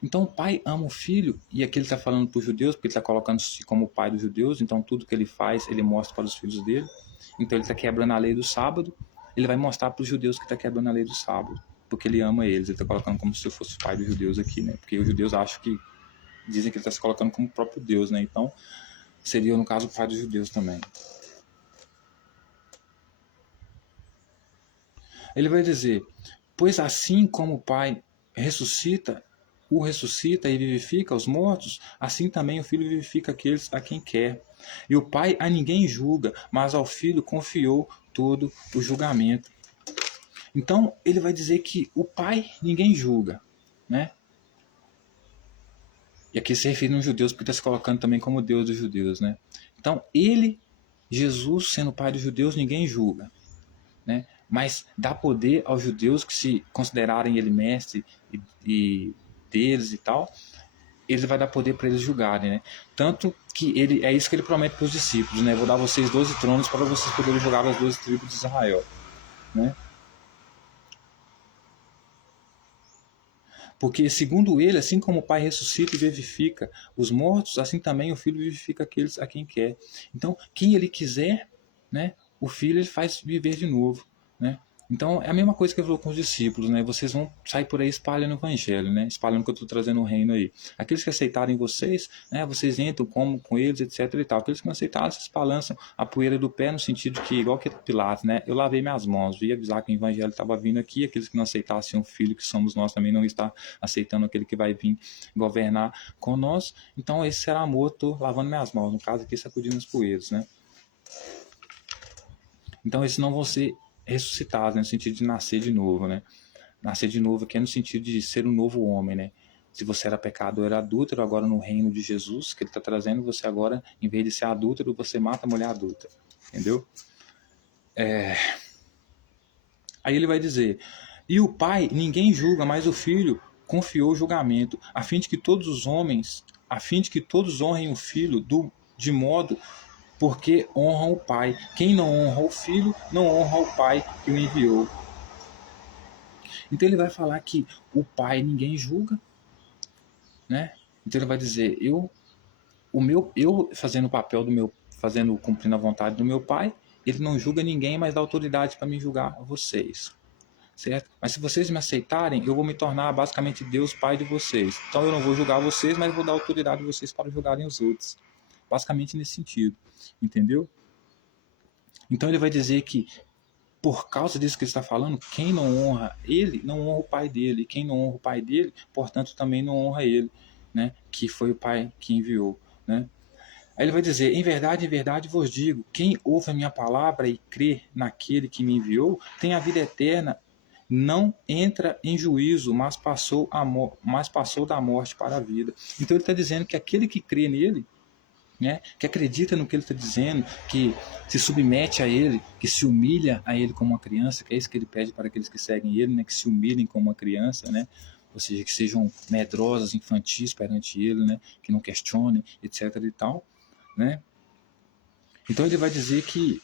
Então o Pai ama o Filho, e aqui ele está falando para os judeus, porque ele está colocando-se como o Pai dos judeus, então tudo que ele faz, ele mostra para os filhos dele. Então ele está quebrando a lei do sábado, ele vai mostrar para os judeus que está quebrando a lei do sábado, porque ele ama eles, ele está colocando como se fosse o Pai dos judeus aqui, né? Porque os judeus acham que, dizem que ele está se colocando como o próprio Deus, né? Então seria no caso o Pai dos judeus também. Ele vai dizer, pois assim como o Pai ressuscita o ressuscita e vivifica os mortos, assim também o Filho vivifica aqueles a quem quer. E o Pai a ninguém julga, mas ao Filho confiou todo o julgamento. Então, ele vai dizer que o Pai ninguém julga, né? E aqui se refere aos judeus, porque está se colocando também como Deus dos judeus, né? Então, ele, Jesus, sendo Pai dos judeus, ninguém julga, né? Mas dá poder aos judeus que se considerarem ele mestre e deles e tal, ele vai dar poder para eles julgarem, né? Tanto que ele é isso que ele promete para os discípulos, né? Vou dar a vocês 12 tronos para vocês poderem julgar as 12 tribos de Israel, né? Porque, segundo ele, assim como o Pai ressuscita e vivifica os mortos, assim também o Filho vivifica aqueles a quem quer. Então, quem ele quiser, né, o Filho ele faz viver de novo, né? Então, é a mesma coisa que ele falou com os discípulos, né? Vocês vão sair por aí espalhando o evangelho, né? Espalhando que eu estou trazendo o reino aí. Aqueles que aceitarem vocês, né? Vocês entram, comem com eles, etc e tal. Aqueles que não aceitaram, vocês balançam a poeira do pé no sentido que, igual que Pilatos, né? Eu lavei minhas mãos, vi avisar que o evangelho estava vindo aqui. Aqueles que não aceitassem o filho que somos nós também não está aceitando aquele que vai vir governar com nós. Então, esse será amor, estou lavando minhas mãos. No caso aqui, sacudindo os poeiros, né? Então, esses não vão ser ressuscitados, né, no sentido de nascer de novo, né? Nascer de novo aqui é no sentido de ser um novo homem, né? Se você era pecador, era adúltero, agora no reino de Jesus, que ele está trazendo, você agora, em vez de ser adúltero, você mata a mulher adulta, entendeu? Aí ele vai dizer, e o Pai ninguém julga, mas o Filho confiou o julgamento, a fim de que todos os homens, a fim de que todos honrem o Filho de modo porque honram o Pai. Quem não honra o Filho, não honra o Pai que o enviou. Então ele vai falar que o Pai ninguém julga, né? Então ele vai dizer, eu fazendo o papel do meu, cumprindo a vontade do meu Pai, ele não julga ninguém, mas dá autoridade para me julgar vocês, certo? Mas se vocês me aceitarem, eu vou me tornar basicamente Deus Pai de vocês. Então eu não vou julgar vocês, mas vou dar autoridade a vocês para julgarem os outros. Basicamente nesse sentido, entendeu? Então ele vai dizer que por causa disso que ele está falando, quem não honra ele, não honra o pai dele. E quem não honra o pai dele, portanto, também não honra ele, né? Que foi o pai que enviou, né? Aí ele vai dizer, em verdade vos digo, quem ouve a minha palavra e crê naquele que me enviou, tem a vida eterna, não entra em juízo, mas passou da morte para a vida. Então ele está dizendo que aquele que crê nele, né, que acredita no que ele está dizendo, que se submete a ele, que se humilha a ele como uma criança, que é isso que ele pede para aqueles que seguem ele, né, que se humilhem como uma criança, né, ou seja, que sejam medrosos, infantis perante ele, né, que não questionem, etc. e tal, né. Então ele vai dizer que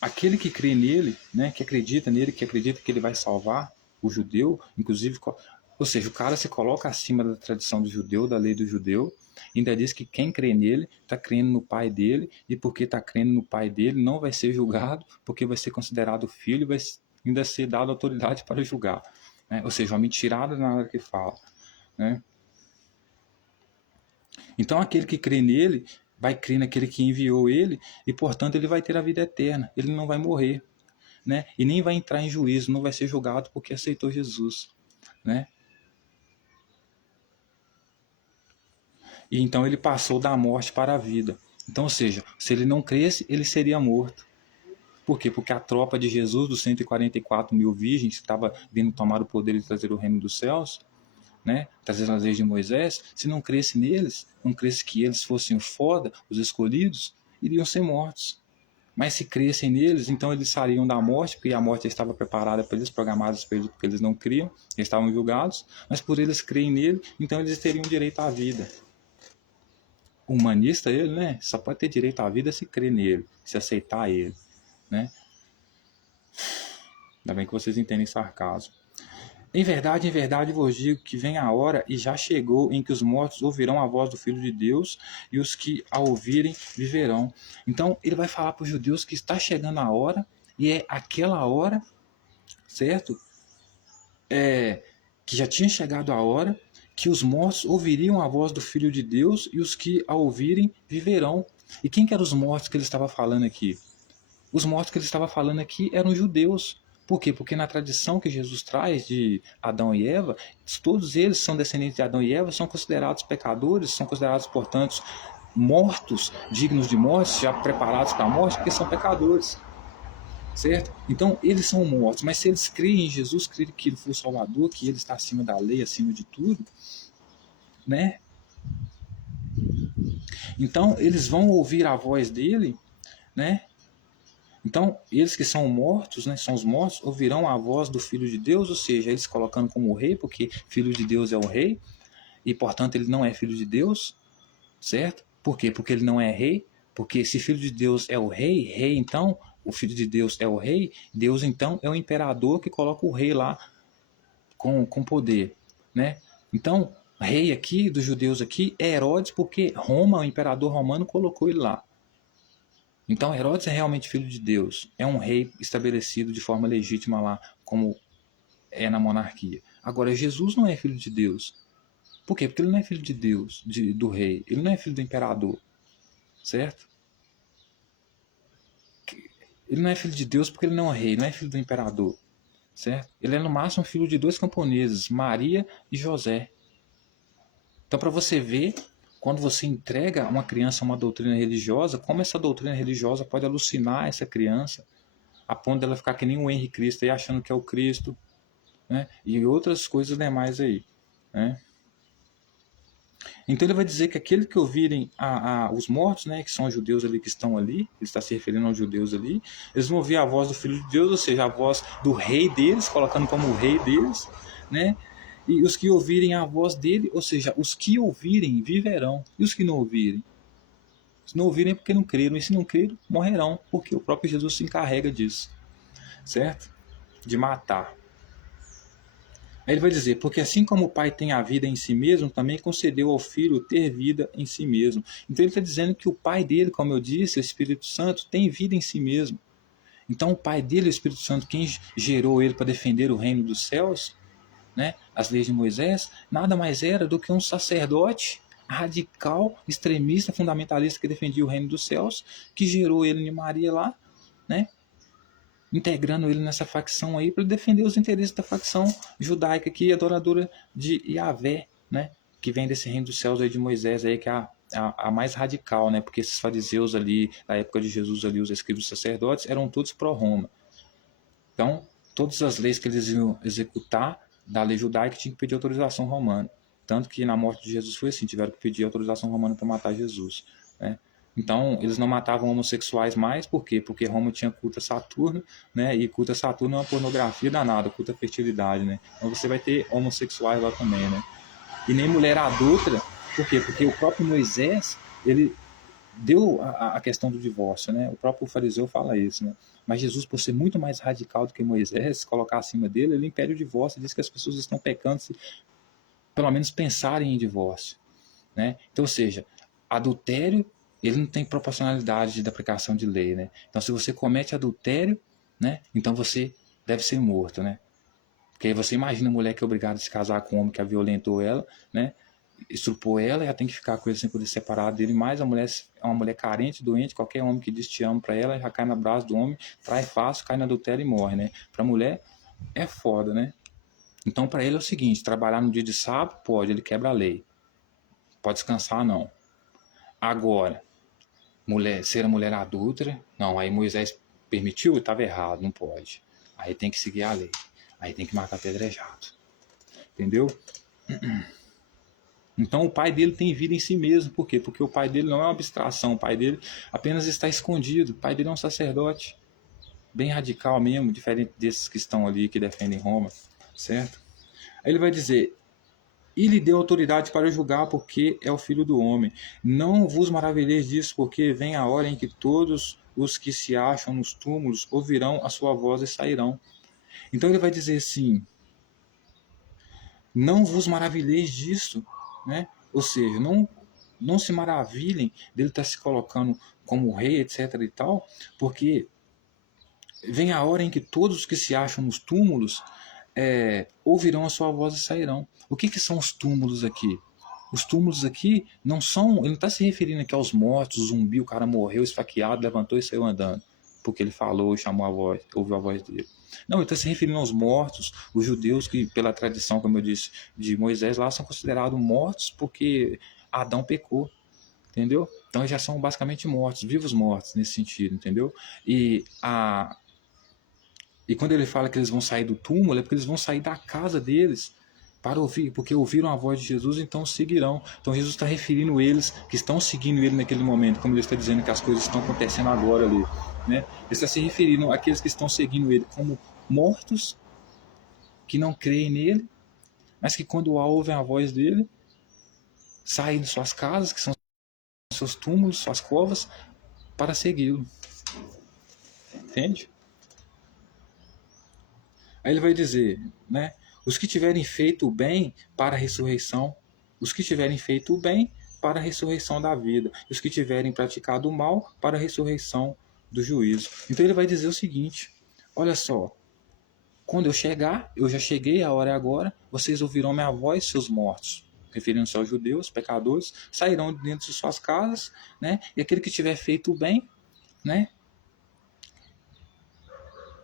aquele que crê nele, né, que acredita nele, que acredita que ele vai salvar o judeu, inclusive, ou seja, o cara se coloca acima da tradição do judeu, da lei do judeu, ainda diz que quem crê nele está crendo no pai dele, e porque está crendo no pai dele não vai ser julgado, porque vai ser considerado filho e vai ainda ser dado autoridade para julgar, né? Ou seja, uma mentirada na hora que fala, né? Então aquele que crê nele vai crer naquele que enviou ele e portanto ele vai ter a vida eterna, ele não vai morrer, né? E nem vai entrar em juízo, não vai ser julgado porque aceitou Jesus, né? E então ele passou da morte para a vida. Então, ou seja, se ele não cresce, ele seria morto. Por quê? Porque a tropa de Jesus, dos 144 mil virgens, que estava vindo tomar o poder e trazer o reino dos céus, né? Trazer as leis de Moisés, se não cresce neles, não cresce que eles fossem o foda, os escolhidos, iriam ser mortos. Mas se crescem neles, então eles sairiam da morte, porque a morte já estava preparada para eles, programada para eles, porque eles não criam, eles estavam julgados, mas por eles crerem nele, então eles teriam direito à vida. Humanista ele, né? Só pode ter direito à vida se crer nele, se aceitar ele, né? Ainda bem que vocês entendem sarcasmo. Em verdade vos digo que vem a hora e já chegou em que os mortos ouvirão a voz do Filho de Deus e os que a ouvirem viverão. Então ele vai falar para os judeus que está chegando a hora e é aquela hora, certo? Que já tinha chegado a hora que os mortos ouviriam a voz do Filho de Deus e os que a ouvirem viverão. E quem que eram os mortos que ele estava falando aqui? Os mortos que ele estava falando aqui eram judeus, Por quê? Porque na tradição que Jesus traz de Adão e Eva, todos eles são descendentes de Adão e Eva, são considerados pecadores, são considerados, portanto, mortos, dignos de morte, já preparados para a morte, porque são pecadores. Certo? Então, eles são mortos, mas se eles creem em Jesus, creem que ele foi o Salvador, que ele está acima da lei, acima de tudo, né? Então, eles vão ouvir a voz dele, né? Então, eles que são mortos, né, são os mortos, ouvirão a voz do Filho de Deus, ou seja, eles colocando como rei, porque Filho de Deus é o rei, e portanto ele não é Filho de Deus, certo? Por quê? Porque ele não é rei, porque se Filho de Deus é o rei então, o Filho de Deus é o rei, Deus então é o imperador que coloca o rei lá com poder, né? Então, rei aqui, dos judeus aqui, é Herodes, porque Roma, o imperador romano, colocou ele lá. Então Herodes é realmente filho de Deus, é um rei estabelecido de forma legítima lá, como é na monarquia. Agora, Jesus não é filho de Deus. Por quê? Porque ele não é filho de Deus, do rei, ele não é filho do imperador, certo? Ele não é filho de Deus porque ele não é rei, não é filho do imperador, certo? Ele é no máximo filho de dois camponeses, Maria e José. Então, para você ver, quando você entrega uma criança a uma doutrina religiosa, como essa doutrina religiosa pode alucinar essa criança, a ponto dela ficar que nem o Henrique Cristo aí, achando que é o Cristo, né? E outras coisas demais aí, né? Então ele vai dizer que aquele que ouvirem os mortos, né, que são os judeus ali que estão ali, ele está se referindo aos judeus ali, eles vão ouvir a voz do Filho de Deus, ou seja, a voz do rei deles, colocando como o rei deles, né? E os que ouvirem a voz dele, ou seja, os que ouvirem viverão, e os que não ouvirem? Se não ouvirem é porque não creram, e se não creram, morrerão, porque o próprio Jesus se encarrega disso, certo? De matar. Aí ele vai dizer, porque assim como o Pai tem a vida em si mesmo, também concedeu ao Filho ter vida em si mesmo. Então ele está dizendo que o Pai dele, como eu disse, o Espírito Santo, tem vida em si mesmo. Então o Pai dele, o Espírito Santo, quem gerou ele para defender o reino dos céus, né, as leis de Moisés, nada mais era do que um sacerdote radical, extremista, fundamentalista que defendia o reino dos céus, que gerou ele em Maria lá, né, integrando ele nessa facção aí para defender os interesses da facção judaica aqui, adoradora de Yahvé, né, que vem desse reino dos céus aí de Moisés aí, que é a mais radical, né, porque esses fariseus ali, na época de Jesus ali, os escribas sacerdotes, eram todos pró-Roma. Então, todas as leis que eles iam executar da lei judaica tinham que pedir autorização romana. Tanto que na morte de Jesus foi assim, tiveram que pedir autorização romana para matar Jesus, né? Então, eles não matavam homossexuais mais, por quê? Porque Roma tinha culto a Saturno, né? E culto a Saturno é uma pornografia danada, culto à fertilidade, né? Então você vai ter homossexuais lá também, né? E nem mulher adulta, por quê? Porque o próprio Moisés, ele deu a questão do divórcio, né? O próprio fariseu fala isso, né? Mas Jesus, por ser muito mais radical do que Moisés, colocar acima dele, ele impede o divórcio, diz que as pessoas estão pecando se pelo menos pensarem em divórcio, né? Então, ou seja, adultério, ele não tem proporcionalidade de aplicação de lei, né? Então, se você comete adultério, né? Então você deve ser morto, né? Porque aí você imagina a mulher que é obrigada a se casar com um homem que a violentou ela, né? Estrupou ela, ela tem que ficar com ele sem poder separar dele, mas a mulher é uma mulher carente, doente, qualquer homem que diz te amo para ela, já cai no braço do homem, trai fácil, cai na adultério e morre, né? Pra mulher é foda, né? Então para ele é o seguinte, trabalhar no dia de sábado, pode, ele quebra a lei. Pode descansar, não. Agora, ser a mulher adúltera, não, aí Moisés permitiu, estava errado, não pode. Aí tem que seguir a lei. Aí tem que matar apedrejado. Entendeu? Então o pai dele tem vida em si mesmo. Por quê? Porque o pai dele não é uma abstração. O pai dele apenas está escondido. O pai dele é um sacerdote. Bem radical mesmo, diferente desses que estão ali, que defendem Roma. Certo? Aí ele vai dizer, e lhe deu autoridade para julgar, porque é o filho do homem. Não vos maravilheis disso, porque vem a hora em que todos os que se acham nos túmulos ouvirão a sua voz e sairão. Então ele vai dizer assim, não vos maravilheis disso, né? Ou seja, não se maravilhem dele estar se colocando como rei, etc. e tal, porque vem a hora em que todos os que se acham nos túmulos ouvirão a sua voz e sairão. O que são os túmulos aqui? Os túmulos aqui não são, ele não está se referindo aqui aos mortos, o zumbi, o cara morreu esfaqueado, levantou e saiu andando, porque ele falou e chamou a voz, ouviu a voz dele. Não, ele está se referindo aos mortos, os judeus que, pela tradição, como eu disse, de Moisés, lá são considerados mortos porque Adão pecou, entendeu? Então eles já são basicamente mortos, vivos mortos nesse sentido, entendeu? E quando ele fala que eles vão sair do túmulo, é porque eles vão sair da casa deles para ouvir, porque ouviram a voz de Jesus, então seguirão. Então Jesus está referindo eles que estão seguindo ele naquele momento, como ele está dizendo que as coisas estão acontecendo agora ali, né? Ele está se referindo àqueles que estão seguindo ele como mortos, que não creem nele, mas que quando ouvem a voz dele, saem de suas casas, que são seus túmulos, suas covas, para segui-lo. Entende? Aí ele vai dizer, né? Os que tiverem feito o bem para a ressurreição, os que tiverem feito o bem para a ressurreição da vida, os que tiverem praticado o mal para a ressurreição do juízo. Então ele vai dizer o seguinte: olha só, quando eu chegar, eu já cheguei, a hora é agora, vocês ouvirão minha voz, seus mortos, referindo-se aos judeus, pecadores, sairão de dentro de suas casas, né? E aquele que tiver feito o bem, né?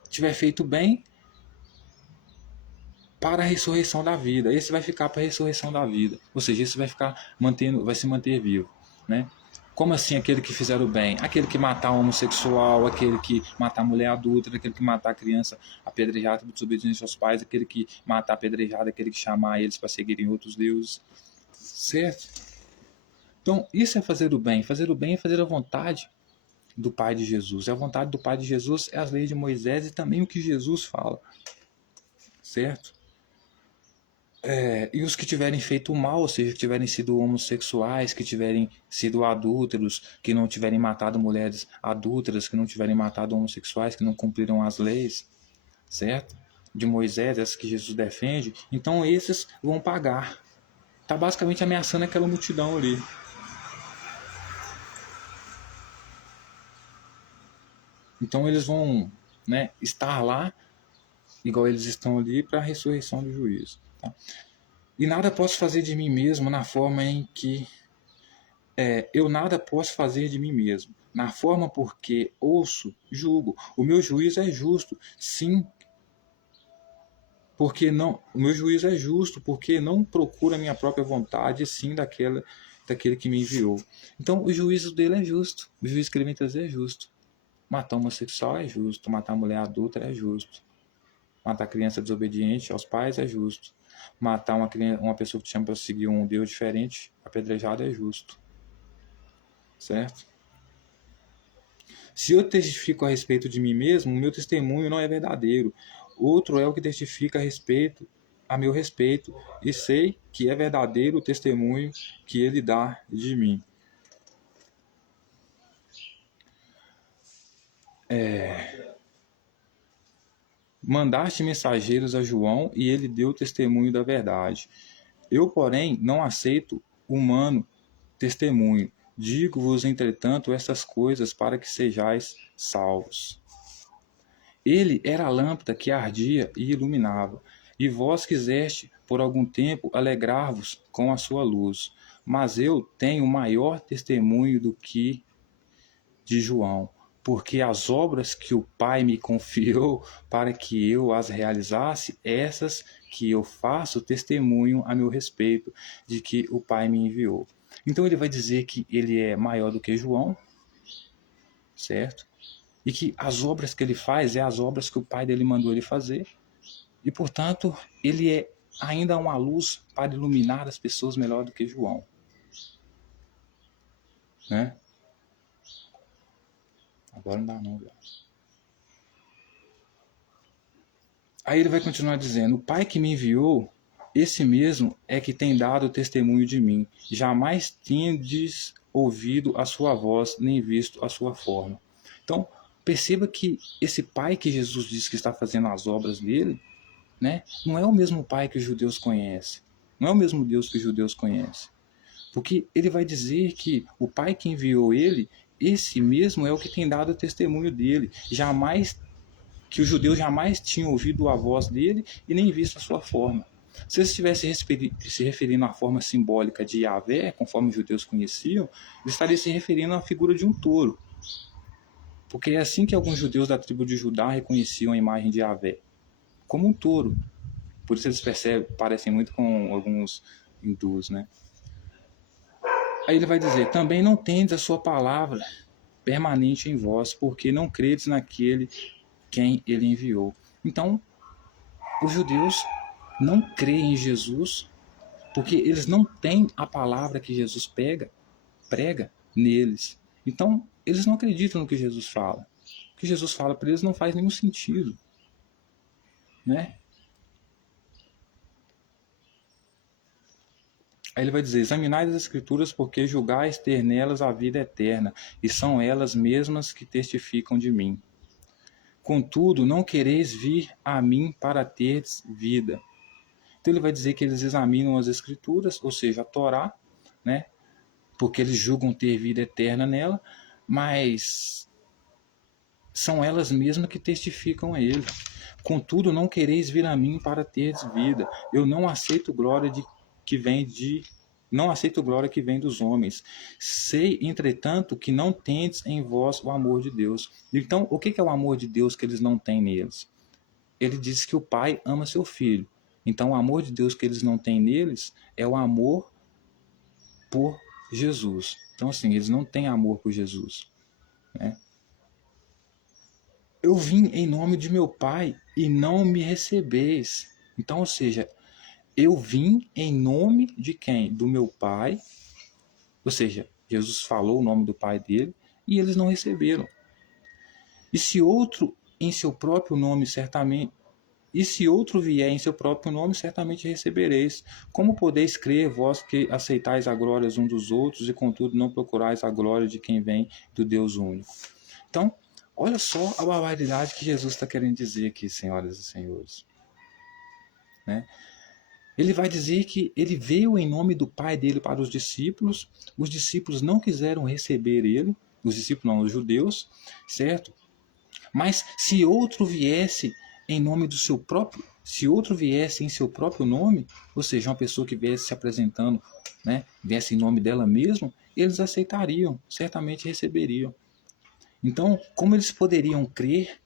Tiver feito o bem para a ressurreição da vida. Esse vai ficar para a ressurreição da vida. Ou seja, esse vai ficar vai se manter vivo, né? Como assim aquele que fizer o bem? Aquele que matar um homossexual, aquele que matar a mulher adulta, aquele que matar a criança apedrejada por desobediência aos pais, aquele que matar apedrejada, aquele que chamar eles para seguirem outros deuses. Certo? Então, isso é fazer o bem. Fazer o bem é fazer a vontade do Pai de Jesus. E a vontade do Pai de Jesus é as leis de Moisés e também o que Jesus fala. Certo? E os que tiverem feito o mal, ou seja, que tiverem sido homossexuais, que tiverem sido adúlteros, que não tiverem matado mulheres adúlteras, que não tiverem matado homossexuais, que não cumpriram as leis, certo? De Moisés, essas que Jesus defende, então esses vão pagar. Está basicamente ameaçando aquela multidão ali. Então eles vão, né, estar lá, igual eles estão ali, para a ressurreição do juízo. Tá? E nada posso fazer de mim mesmo na forma em que eu nada posso fazer de mim mesmo. Na forma porque ouço, julgo. O meu juízo é justo, sim, porque não. O meu juízo é justo, porque não procura a minha própria vontade, sim daquele que me enviou. Então o juízo dele é justo. O juízo que ele vem trazer é justo. Matar homossexual é justo. Matar mulher adulta é justo. Matar criança desobediente aos pais é justo. Matar uma pessoa que te chama para seguir um Deus diferente, apedrejado, é justo. Certo? Se eu testifico a respeito de mim mesmo, o meu testemunho não é verdadeiro. Outro é o que testifica a meu respeito, e sei que é verdadeiro o testemunho que ele dá de mim. Mandaste mensageiros a João, e ele deu testemunho da verdade. Eu, porém, não aceito humano testemunho. Digo-vos, entretanto, estas coisas para que sejais salvos. Ele era a lâmpada que ardia e iluminava, e vós quiseste, por algum tempo, alegrar-vos com a sua luz. Mas eu tenho maior testemunho do que de João, porque as obras que o Pai me confiou para que eu as realizasse, essas que eu faço testemunho a meu respeito, de que o Pai me enviou. Então ele vai dizer que ele é maior do que João, certo? E que as obras que ele faz é as obras que o pai dele mandou ele fazer. E, portanto, ele é ainda uma luz para iluminar as pessoas melhor do que João. Né? Agora não dá não, velho. Aí ele vai continuar dizendo: o Pai que me enviou, esse mesmo é que tem dado testemunho de mim. Jamais tendes ouvido a sua voz, nem visto a sua forma. Então, perceba que esse Pai que Jesus diz que está fazendo as obras dele, né, não é o mesmo Pai que os judeus conhecem. Não é o mesmo Deus que os judeus conhecem. Porque ele vai dizer que o Pai que enviou ele, esse mesmo é o que tem dado o testemunho dele. Que os judeus jamais tinham ouvido a voz dele e nem visto a sua forma. Se ele estivesse se referindo à forma simbólica de Yahvé, conforme os judeus conheciam, ele estaria se referindo à figura de um touro. Porque é assim que alguns judeus da tribo de Judá reconheciam a imagem de Yahvé, como um touro. Por isso eles parecem muito com alguns hindus, né? Aí ele vai dizer, também não tendes a sua palavra permanente em vós, porque não credes naquele quem ele enviou. Então, os judeus não creem em Jesus, porque eles não têm a palavra que Jesus prega neles. Então, eles não acreditam no que Jesus fala. O que Jesus fala para eles não faz nenhum sentido, né? Aí ele vai dizer, examinai as Escrituras, porque julgais ter nelas a vida eterna, e são elas mesmas que testificam de mim. Contudo, não quereis vir a mim para teres vida. Então ele vai dizer que eles examinam as Escrituras, ou seja, a Torá, né? Porque eles julgam ter vida eterna nela, mas são elas mesmas que testificam a ele. Contudo, não quereis vir a mim para teres vida. Eu não aceito glória que vem dos homens. Sei, entretanto, que não tendes em vós o amor de Deus. Então, o que é o amor de Deus que eles não têm neles? Ele diz que o pai ama seu filho. Então, o amor de Deus que eles não têm neles é o amor por Jesus. Então, assim, eles não têm amor por Jesus, né? Eu vim em nome de meu pai e não me recebeis. Então, ou seja, eu vim em nome de quem? Do meu pai. Ou seja, Jesus falou o nome do pai dele e eles não receberam. E se outro em seu próprio nome, certamente... E se outro vier em seu próprio nome, certamente recebereis. Como podeis crer, vós que aceitais a glória uns dos outros e contudo não procurais a glória de quem vem do Deus único? Então, olha só a barbaridade que Jesus está querendo dizer aqui, senhoras e senhores, né? Ele vai dizer que ele veio em nome do Pai dele para os discípulos não quiseram receber ele, os discípulos não, os judeus, certo? Mas se outro viesse em nome do seu próprio, se outro viesse em seu próprio nome, ou seja, uma pessoa que viesse se apresentando, né, viesse em nome dela mesma, eles aceitariam, certamente receberiam. Então, como eles poderiam crer,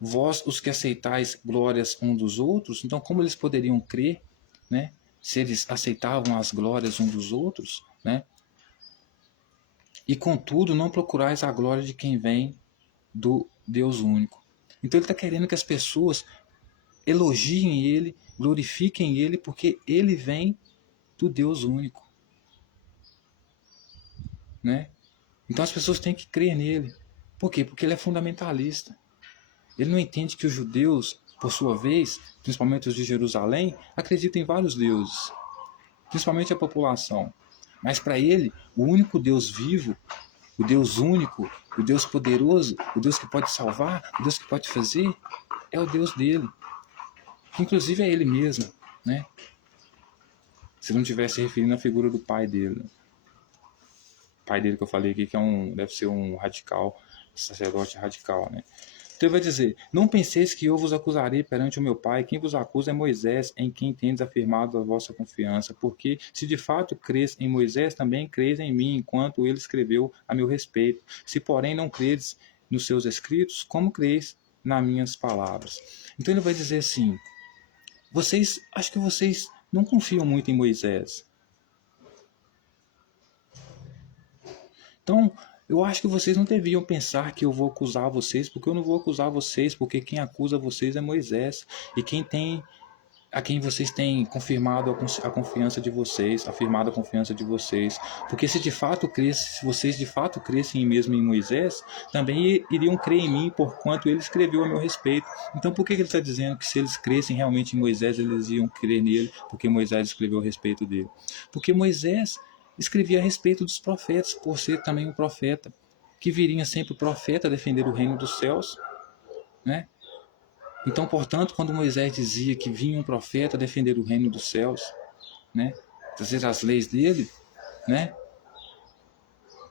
vós os que aceitais glórias uns dos outros, então como eles poderiam crer, né, se eles aceitavam as glórias uns dos outros, né? E contudo não procurais a glória de quem vem do Deus único. Então ele está querendo que as pessoas elogiem ele, glorifiquem ele, porque ele vem do Deus único, né? Então as pessoas têm que crer nele. Por quê? Porque ele é fundamentalista. Ele não entende que os judeus, por sua vez, principalmente os de Jerusalém, acreditam em vários deuses, principalmente a população. Mas para ele, o único Deus vivo, o Deus único, o Deus poderoso, o Deus que pode salvar, o Deus que pode fazer, é o Deus dele, que inclusive é ele mesmo, né? Se não tivesse referindo à figura do pai dele. O pai dele que eu falei aqui, que deve ser um radical, sacerdote radical, né? Então ele vai dizer, não penseis que eu vos acusarei perante o meu pai, quem vos acusa é Moisés, em quem tendes afirmado a vossa confiança, porque se de fato crês em Moisés, também crês em mim, enquanto ele escreveu a meu respeito. Se porém não credes nos seus escritos, como crês nas minhas palavras? Então ele vai dizer assim, acho que vocês não confiam muito em Moisés. Então, eu acho que vocês não deviam pensar que eu vou acusar vocês, porque eu não vou acusar vocês, porque quem acusa vocês é Moisés, e a quem vocês têm confirmado a confiança de vocês, afirmado a confiança de vocês. Porque se vocês de fato crescem mesmo em Moisés, também iriam crer em mim, porquanto ele escreveu a meu respeito. Então por que ele está dizendo que se eles crescem realmente em Moisés, eles iam crer nele, porque Moisés escreveu a respeito dele? Porque Moisés escrevia a respeito dos profetas, por ser também um profeta, que viria sempre o profeta defender o reino dos céus, né? Então, portanto, quando Moisés dizia que vinha um profeta defender o reino dos céus, né, trazer as leis dele, né,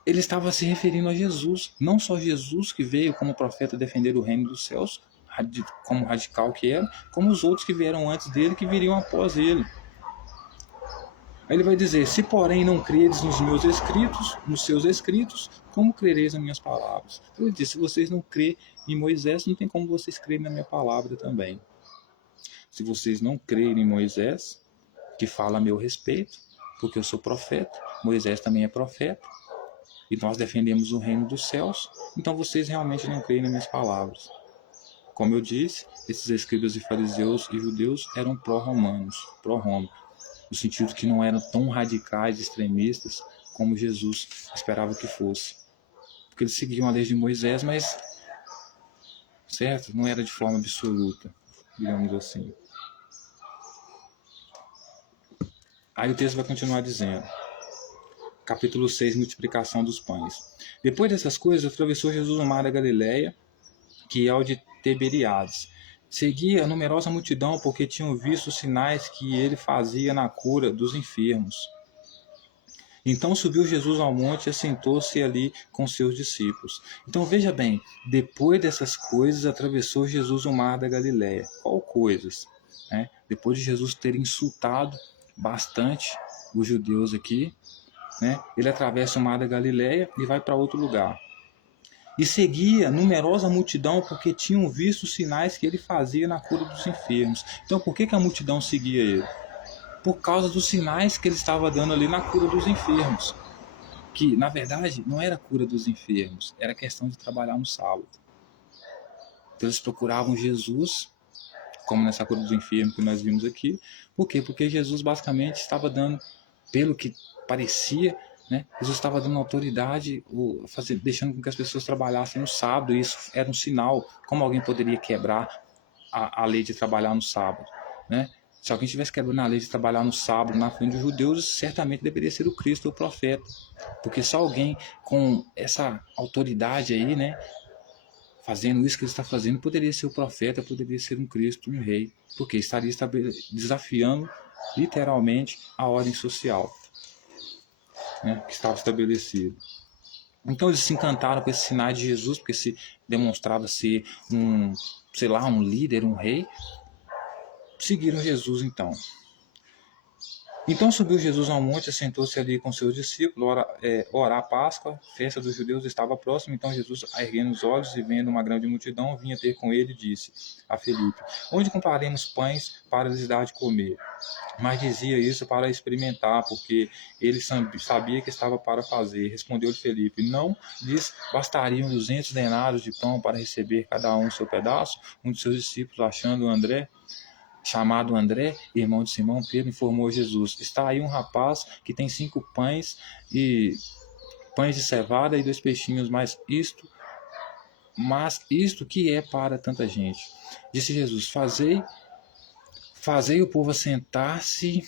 ele estava se referindo a Jesus, não só Jesus que veio como profeta defender o reino dos céus, como radical que era, como os outros que vieram antes dele, que viriam após ele. Aí ele vai dizer: se porém não creres nos meus escritos, nos seus escritos, como crereis nas minhas palavras? Então ele diz: se vocês não crêem em Moisés, não tem como vocês crerem na minha palavra também. Se vocês não crerem em Moisés, que fala a meu respeito, porque eu sou profeta, Moisés também é profeta, e nós defendemos o reino dos céus, então vocês realmente não creem nas minhas palavras. Como eu disse, esses escribas e fariseus e judeus eram pró-romanos, pró-Roma, no sentido que não eram tão radicais, extremistas, como Jesus esperava que fosse. Porque eles seguiam a lei de Moisés, mas, certo, não era de forma absoluta, digamos assim. Aí o texto vai continuar dizendo, capítulo 6, multiplicação dos pães. Depois dessas coisas, atravessou Jesus o mar da Galileia, que é o de Tiberiades. Seguia a numerosa multidão, porque tinham visto os sinais que ele fazia na cura dos enfermos. Então subiu Jesus ao monte e assentou-se ali com seus discípulos. Então veja bem, depois dessas coisas, atravessou Jesus o mar da Galileia. Qual coisas? Depois de Jesus ter insultado bastante os judeus aqui, ele atravessa o mar da Galileia e vai para outro lugar. E seguia numerosa multidão, porque tinham visto os sinais que ele fazia na cura dos enfermos. Então por que a multidão seguia ele? Por causa dos sinais que ele estava dando ali na cura dos enfermos. Que, na verdade, não era a cura dos enfermos, era questão de trabalhar no sábado. Então eles procuravam Jesus, como nessa cura dos enfermos que nós vimos aqui. Por quê? Porque Jesus basicamente estava dando, pelo que parecia, Jesus estava dando autoridade, deixando com que as pessoas trabalhassem no sábado, e isso era um sinal. Como alguém poderia quebrar a lei de trabalhar no sábado? Se alguém estivesse quebrando a lei de trabalhar no sábado na frente dos judeus, certamente deveria ser o Cristo, o profeta. Porque só alguém com essa autoridade aí, fazendo isso que ele está fazendo, poderia ser o profeta, poderia ser um Cristo, um rei. Porque estaria desafiando, literalmente, a ordem social que estava estabelecida. Então eles se encantaram com esses sinais de Jesus, porque se demonstrava ser um líder, um rei. Seguiram Jesus então. Então subiu Jesus ao monte, assentou-se ali com seus discípulos, orar a Páscoa, festa dos judeus estava próxima. Então Jesus, erguendo os olhos e vendo uma grande multidão, vinha ter com ele e disse a Filipe: onde compraremos pães para lhes dar de comer? Mas dizia isso para experimentar, porque ele sabia que estava para fazer. Respondeu-lhe Filipe: não lhes bastariam 200 denários de pão para receber cada um o seu pedaço? Um de seus discípulos, chamado André, irmão de Simão Pedro, informou Jesus: está aí um rapaz que tem 5 pães de cevada e 2 peixinhos, mas isto que é para tanta gente? Disse Jesus: fazei o povo assentar-se,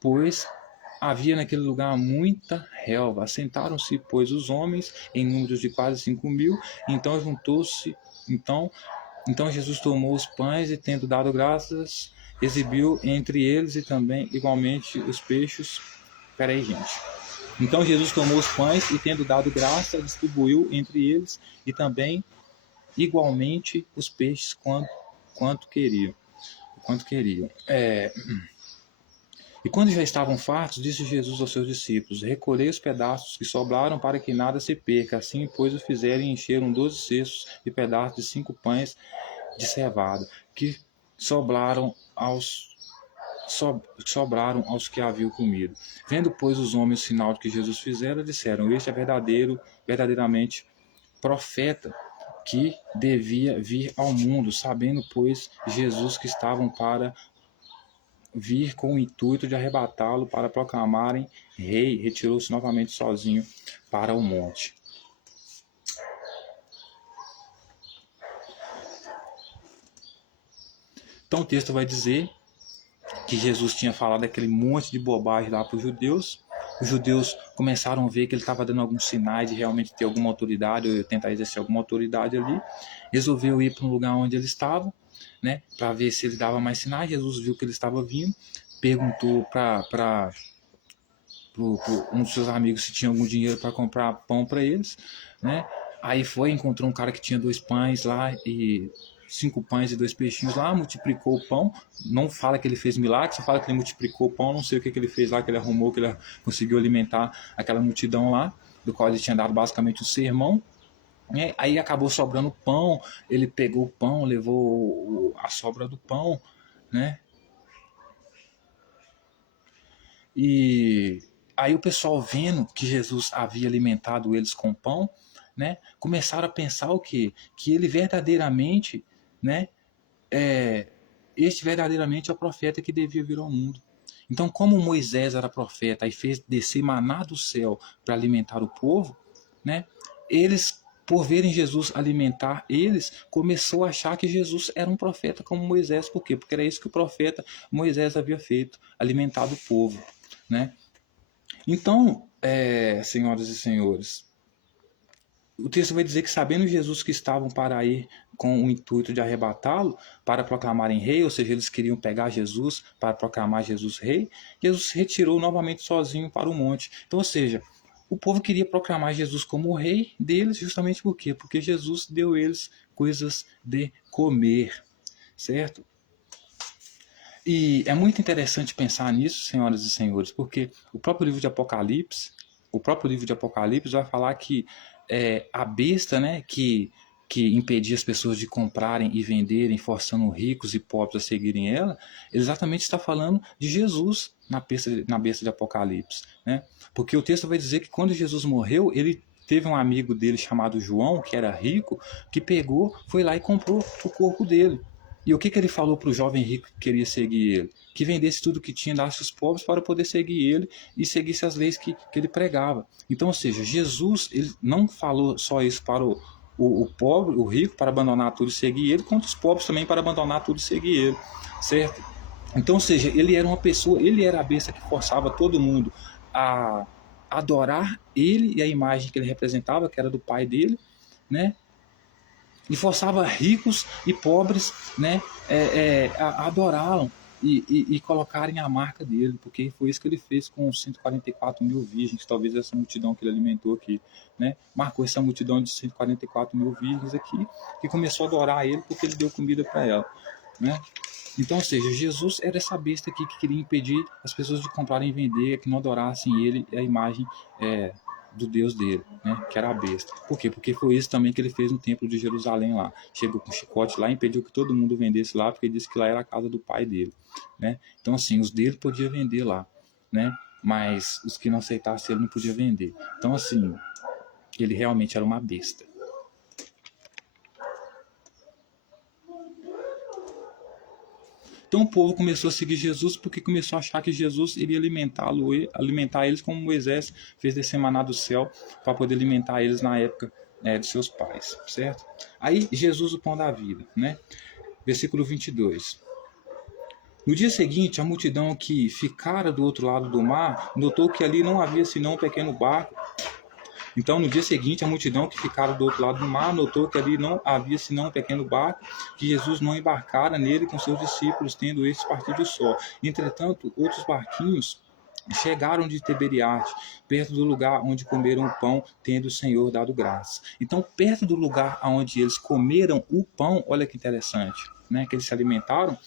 pois havia naquele lugar muita relva. Assentaram-se, pois, os homens em números de quase 5.000. Então Jesus tomou os pães e, tendo dado graças, exibiu entre eles e também igualmente os peixes. Peraí, gente. Então Jesus tomou os pães e, tendo dado graça, distribuiu entre eles e também igualmente os peixes quanto queriam. E quando já estavam fartos, disse Jesus aos seus discípulos: recolhei os pedaços que sobraram para que nada se perca. Assim, pois, o fizeram e encheram 12 cestos de pedaços de 5 pães de cevada, que sobraram aos que haviam comido. Vendo, pois, os homens o sinal que Jesus fizera, disseram: este é verdadeiramente profeta, que devia vir ao mundo. Sabendo, pois, Jesus que estavam para vir com o intuito de arrebatá-lo para proclamarem rei, retirou-se novamente sozinho para o monte. Então o texto vai dizer que Jesus tinha falado aquele monte de bobagem lá para os judeus. Os judeus começaram a ver que ele estava dando alguns sinais de realmente ter alguma autoridade, ou tentar exercer alguma autoridade ali. Resolveu ir para um lugar onde ele estava, para ver se ele dava mais sinais. Jesus viu que ele estava vindo, perguntou para um dos seus amigos se tinha algum dinheiro para comprar pão para eles, Aí encontrou um cara que tinha 2 pães lá e 5 pães e 2 peixinhos lá, multiplicou o pão, não fala que ele fez milagre, só fala que ele multiplicou o pão, não sei o que ele fez lá, que ele arrumou, que ele conseguiu alimentar aquela multidão lá, do qual ele tinha dado basicamente um sermão. Aí acabou sobrando pão, ele pegou o pão, levou a sobra do pão, né? E aí o pessoal vendo que Jesus havia alimentado eles com pão, né? Começaram a pensar o quê? Que ele verdadeiramente, né? Este verdadeiramente é o profeta que devia vir ao mundo. Então, como Moisés era profeta e fez descer maná do céu para alimentar o povo, né? Eles, por verem Jesus alimentar eles, começou a achar que Jesus era um profeta como Moisés. Por quê? Porque era isso que o profeta Moisés havia feito, alimentado o povo, né? Então, senhoras e senhores, o texto vai dizer que, sabendo Jesus que estavam para ir com o intuito de arrebatá-lo para proclamarem rei, ou seja, eles queriam pegar Jesus para proclamar Jesus rei, Jesus se retirou novamente sozinho para o monte. Então, ou seja, o povo queria proclamar Jesus como o rei deles, justamente por quê? Porque Jesus deu a eles coisas de comer, certo? E é muito interessante pensar nisso, senhoras e senhores, porque o próprio livro de Apocalipse vai falar que a besta, né, que impedia as pessoas de comprarem e venderem, forçando ricos e pobres a seguirem ela, exatamente está falando de Jesus na besta de Apocalipse, né? Porque o texto vai dizer que quando Jesus morreu, ele teve um amigo dele chamado João, que era rico, que pegou, foi lá e comprou o corpo dele. E o que ele falou para o jovem rico que queria seguir ele? Que vendesse tudo que tinha, dasse aos pobres para poder seguir ele e seguisse as leis que ele pregava. Então, ou seja, Jesus ele não falou só isso para o pobre, o rico, para abandonar tudo e seguir ele, quanto os pobres também para abandonar tudo e seguir ele, certo? Então, ou seja, ele era uma pessoa, ele era a besta que forçava todo mundo a adorar ele e a imagem que ele representava, que era do pai dele, né? E forçava ricos e pobres, né, a adorá-lo e colocarem a marca dele, porque foi isso que ele fez com os 144 mil virgens, talvez essa multidão que ele alimentou aqui, né, marcou essa multidão de 144 mil virgens aqui, que começou a adorar ele porque ele deu comida para ela, né. Então, ou seja, Jesus era essa besta aqui que queria impedir as pessoas de comprarem e vender, que não adorassem ele e a imagem do Deus dele, né, que era a besta. Por quê? Porque foi isso também que ele fez no templo de Jerusalém lá. Chegou com um chicote lá e impediu que todo mundo vendesse lá, porque ele disse que lá era a casa do pai dele, né. Então, assim, os dele podiam vender lá, né, mas os que não aceitassem ele não podia vender. Então, assim, ele realmente era uma besta. Então o povo começou a seguir Jesus porque começou a achar que Jesus iria alimentar eles como Moisés fez descer maná do céu para poder alimentar eles na época de seus pais, certo? Aí Jesus, o pão da vida, né? Versículo 22. No dia seguinte, a multidão que ficara do outro lado do mar notou que ali não havia senão um pequeno barco. Então, no dia seguinte, a multidão que ficara do outro lado do mar notou que ali não havia senão um pequeno barco, que Jesus não embarcara nele com seus discípulos, tendo estes partido só. Entretanto, outros barquinhos chegaram de Tiberiade, perto do lugar onde comeram o pão, tendo o Senhor dado graça. Então, perto do lugar onde eles comeram o pão, olha que interessante, né, que eles se alimentaram,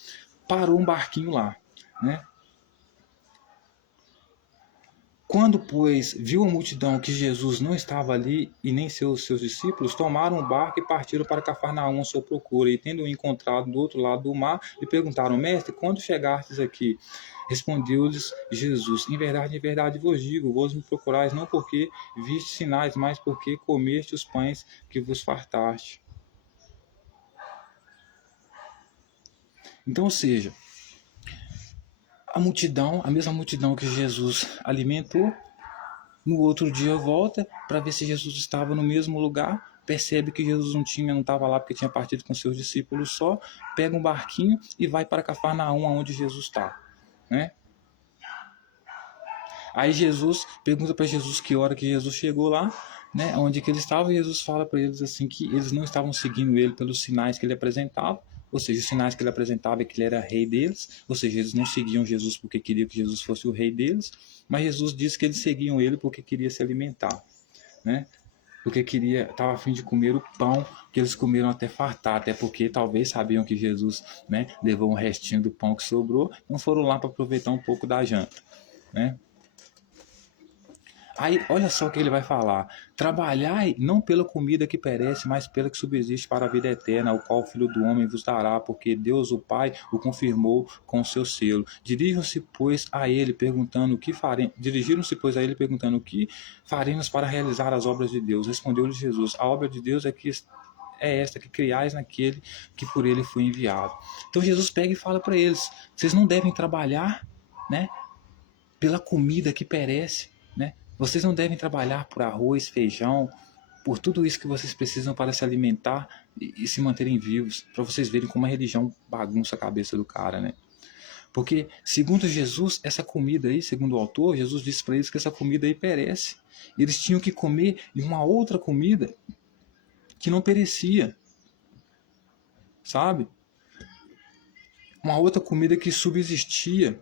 parou um barquinho lá, né? Quando, pois, viu a multidão que Jesus não estava ali e nem seus discípulos, tomaram um barco e partiram para Cafarnaum à sua procura. E, tendo-o encontrado do outro lado do mar, lhe perguntaram: Mestre, quando chegastes aqui? Respondeu-lhes Jesus: em verdade vos digo, vós me procurais não porque viste sinais, mas porque comeste os pães que vos fartaste. Então, ou seja, a mesma multidão que Jesus alimentou, no outro dia volta para ver se Jesus estava no mesmo lugar, percebe que Jesus não estava lá porque tinha partido com seus discípulos só, pega um barquinho e vai para Cafarnaum, onde Jesus está, né? Aí Jesus pergunta para Jesus que hora que Jesus chegou lá, né, onde que ele estava, e Jesus fala para eles assim que eles não estavam seguindo ele pelos sinais que ele apresentava, ou seja, os sinais que ele apresentava é que ele era rei deles, ou seja, eles não seguiam Jesus porque queriam que Jesus fosse o rei deles, mas Jesus disse que eles seguiam ele porque queria se alimentar, né? porque estava a fim de comer o pão que eles comeram até fartar, até porque talvez sabiam que Jesus, né, levou um restinho do pão que sobrou, não foram lá para aproveitar um pouco da janta, né? Aí, olha só o que ele vai falar. Trabalhai não pela comida que perece, mas pela que subsiste para a vida eterna, o qual o Filho do Homem vos dará, porque Deus, o Pai, o confirmou com o seu selo. Dirigiram-se, pois, a ele, perguntando o que faremos. Dirigiram-se, pois, a ele, perguntando o que faremos para realizar as obras de Deus. Respondeu-lhe Jesus: a obra de Deus é esta, que criais naquele que por ele foi enviado. Então Jesus pega e fala para eles: vocês não devem trabalhar, né, pela comida que perece, né? Vocês não devem trabalhar por arroz, feijão, por tudo isso que vocês precisam para se alimentar e se manterem vivos, para vocês verem como a religião bagunça a cabeça do cara, né? Porque, segundo Jesus, essa comida aí, segundo o autor, Jesus disse para eles que essa comida aí perece. Eles tinham que comer de uma outra comida que não perecia, sabe? Uma outra comida que subsistia.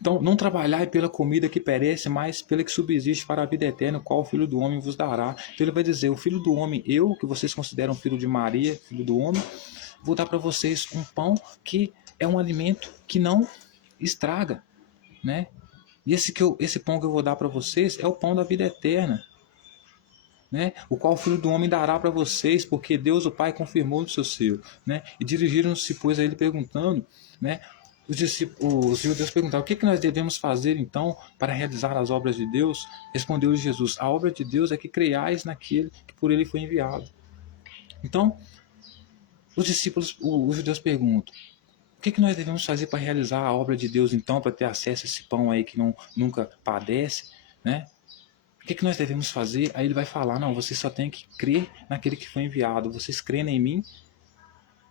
Então, não trabalhai pela comida que perece, mas pela que subsiste para a vida eterna, qual o Filho do Homem vos dará. Então ele vai dizer: o Filho do Homem, eu, que vocês consideram filho de Maria, filho do homem, vou dar para vocês um pão que é um alimento que não estraga, né? E esse pão que eu vou dar para vocês é o pão da vida eterna, né? O qual o Filho do Homem dará para vocês, porque Deus o Pai confirmou no seu selo, né? E dirigiram-se, pois, a ele perguntando, né? Os judeus perguntaram: o que nós devemos fazer então para realizar as obras de Deus? Respondeu-lhe Jesus: a obra de Deus é que creiais naquele que por ele foi enviado. Então, os judeus perguntam: o que nós devemos fazer para realizar a obra de Deus então, para ter acesso a esse pão aí que nunca padece, né? O que nós devemos fazer? Aí ele vai falar: não, vocês só têm que crer naquele que foi enviado. Vocês creem em mim,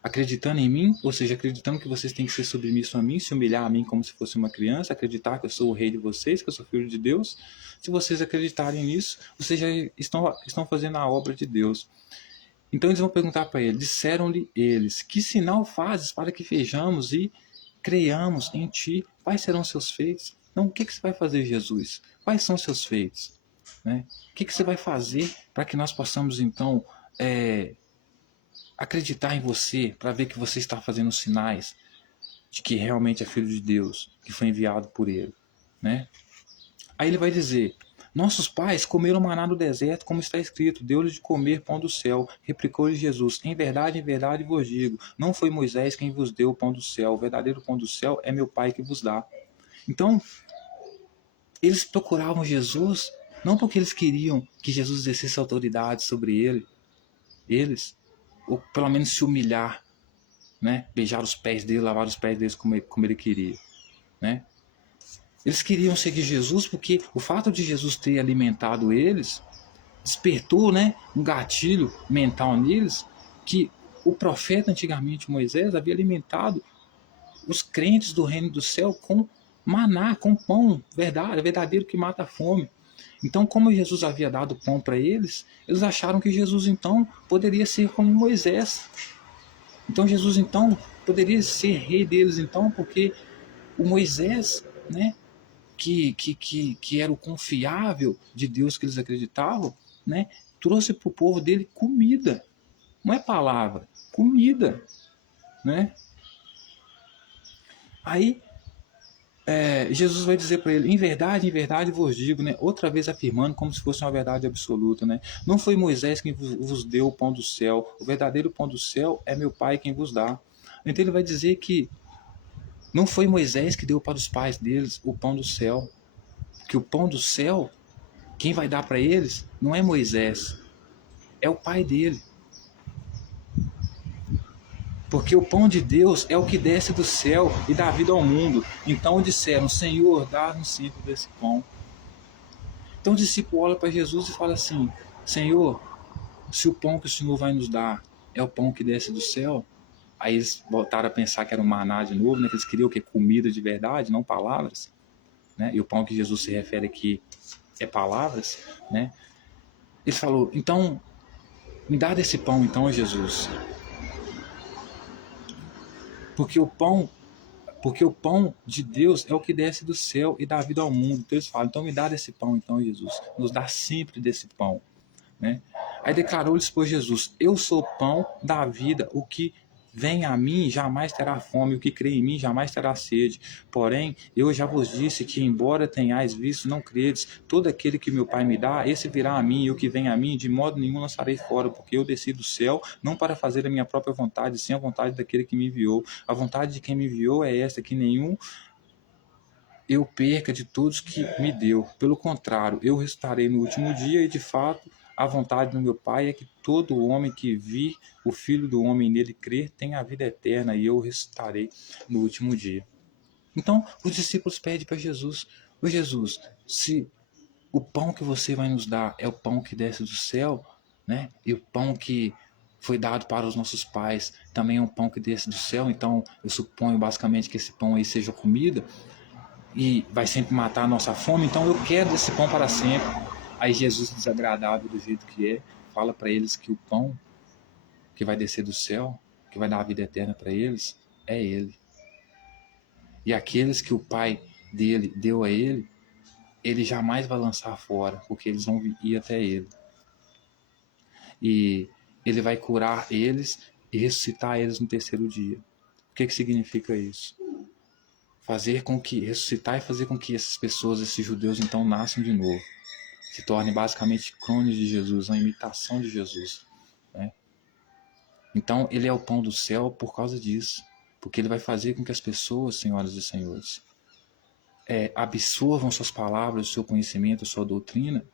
acreditando em mim, ou seja, acreditando que vocês têm que ser submissos a mim, se humilhar a mim como se fosse uma criança, acreditar que eu sou o rei de vocês, que eu sou filho de Deus. Se vocês acreditarem nisso, vocês já estão fazendo a obra de Deus. Então eles vão perguntar para ele: disseram-lhe eles: que sinal fazes para que vejamos e creiamos em ti? Quais serão seus feitos? Então, o que você vai fazer, Jesus? Quais são seus feitos? Né? O que você vai fazer para que nós possamos, então, acreditar em você, para ver que você está fazendo sinais de que realmente é filho de Deus, que foi enviado por ele, né? Aí ele vai dizer: nossos pais comeram maná no deserto, como está escrito, deu-lhes de comer pão do céu. Replicou-lhe Jesus: em verdade vos digo, não foi Moisés quem vos deu o pão do céu, o verdadeiro pão do céu é meu Pai que vos dá. Então, eles procuravam Jesus não porque eles queriam que Jesus exercesse autoridade sobre eles, ou pelo menos se humilhar, né? Beijar os pés dele, lavar os pés deles como ele queria, né? Eles queriam seguir Jesus porque o fato de Jesus ter alimentado eles despertou, né, um gatilho mental neles, que o profeta antigamente, Moisés, havia alimentado os crentes do reino do céu com maná, com pão verdadeiro que mata a fome. Então, como Jesus havia dado pão para eles, eles acharam que Jesus então poderia ser como Moisés. Então Jesus então poderia ser rei deles então, porque o Moisés, né, que era o confiável de Deus que eles acreditavam, né, trouxe para o povo dele comida. Não é palavra, comida, né? Aí Jesus vai dizer para ele: em verdade vos digo, né? Outra vez afirmando como se fosse uma verdade absoluta, né? Não foi Moisés quem vos deu o pão do céu, o verdadeiro pão do céu é meu Pai quem vos dá. Então ele vai dizer que não foi Moisés que deu para os pais deles o pão do céu, que o pão do céu, quem vai dar para eles não é Moisés, é o Pai dele. Porque o pão de Deus é o que desce do céu e dá vida ao mundo. Então disseram: Senhor, dá-nos sempre desse pão. Então o discípulo olha para Jesus e fala assim: Senhor, se o pão que o Senhor vai nos dar é o pão que desce do céu, aí eles voltaram a pensar que era um maná de novo, né? Que eles queriam o quê? Comida de verdade, não palavras, né? E o pão que Jesus se refere aqui é palavras, né? Ele falou: então, me dá desse pão então, Jesus. Porque Porque o pão de Deus é o que desce do céu e dá vida ao mundo. Então eles falam, então me dá desse pão, então, Jesus. Nos dá sempre desse pão. Né? Aí declarou-lhes, pois, Jesus, eu sou o pão da vida, o que vem a mim jamais terá fome, o que crê em mim jamais terá sede. Porém, eu já vos disse que, embora tenhais visto, não credes. Todo aquele que meu Pai me dá, esse virá a mim, e o que vem a mim, de modo nenhum lançarei fora, porque eu desci do céu, não para fazer a minha própria vontade, sim a vontade daquele que me enviou. A vontade de quem me enviou é esta, que nenhum eu perca de todos que me deu. Pelo contrário, eu ressuscitarei no último dia, e de fato a vontade do meu Pai é que todo homem que vir o Filho do Homem nele crer tenha a vida eterna, e eu ressuscitarei no último dia. Então, os discípulos pedem para Jesus, ô Jesus, se o pão que você vai nos dar é o pão que desce do céu, né? E o pão que foi dado para os nossos pais também é um pão que desce do céu, então eu suponho basicamente que esse pão aí seja comida, e vai sempre matar a nossa fome, então eu quero desse pão para sempre. Aí Jesus, desagradável do jeito que é, fala para eles que o pão que vai descer do céu, que vai dar a vida eterna para eles, é ele. E aqueles que o Pai dele deu a ele, ele jamais vai lançar fora, porque eles vão ir até ele. E ele vai curar eles e ressuscitar eles no terceiro dia. O que significa isso? Fazer com que, ressuscitar e fazer com que essas pessoas, esses judeus, então nasçam de novo. Se tornem basicamente clones de Jesus, uma imitação de Jesus. Né? Então, ele é o pão do céu por causa disso. Porque ele vai fazer com que as pessoas, senhoras e senhores, absorvam suas palavras, o seu conhecimento, a sua doutrina,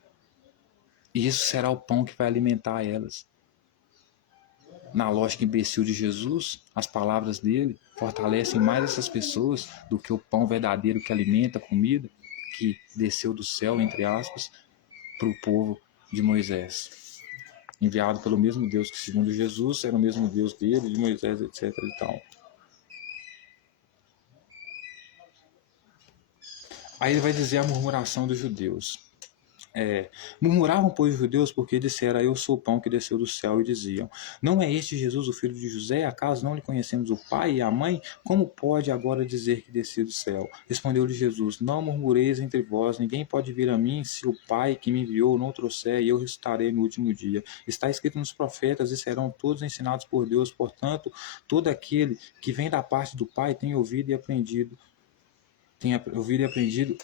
e isso será o pão que vai alimentar elas. Na lógica imbecil de Jesus, as palavras dele fortalecem mais essas pessoas do que o pão verdadeiro que alimenta a comida, que desceu do céu, entre aspas, para o povo de Moisés. Enviado pelo mesmo Deus que, segundo Jesus, era o mesmo Deus dele, de Moisés, etc. e tal. Aí ele vai dizer a murmuração dos judeus. Murmuravam, pois, os judeus, porque disseram, eu sou o pão que desceu do céu, e diziam, não é este Jesus, o filho de José? Acaso não lhe conhecemos o pai e a mãe? Como pode agora dizer que desceu do céu? Respondeu-lhe Jesus, não murmureis entre vós, ninguém pode vir a mim se o Pai que me enviou não trouxer, e eu ressuscitarei no último dia. Está escrito nos profetas, e serão todos ensinados por Deus, portanto, todo aquele que vem da parte do Pai tem ouvido e aprendido,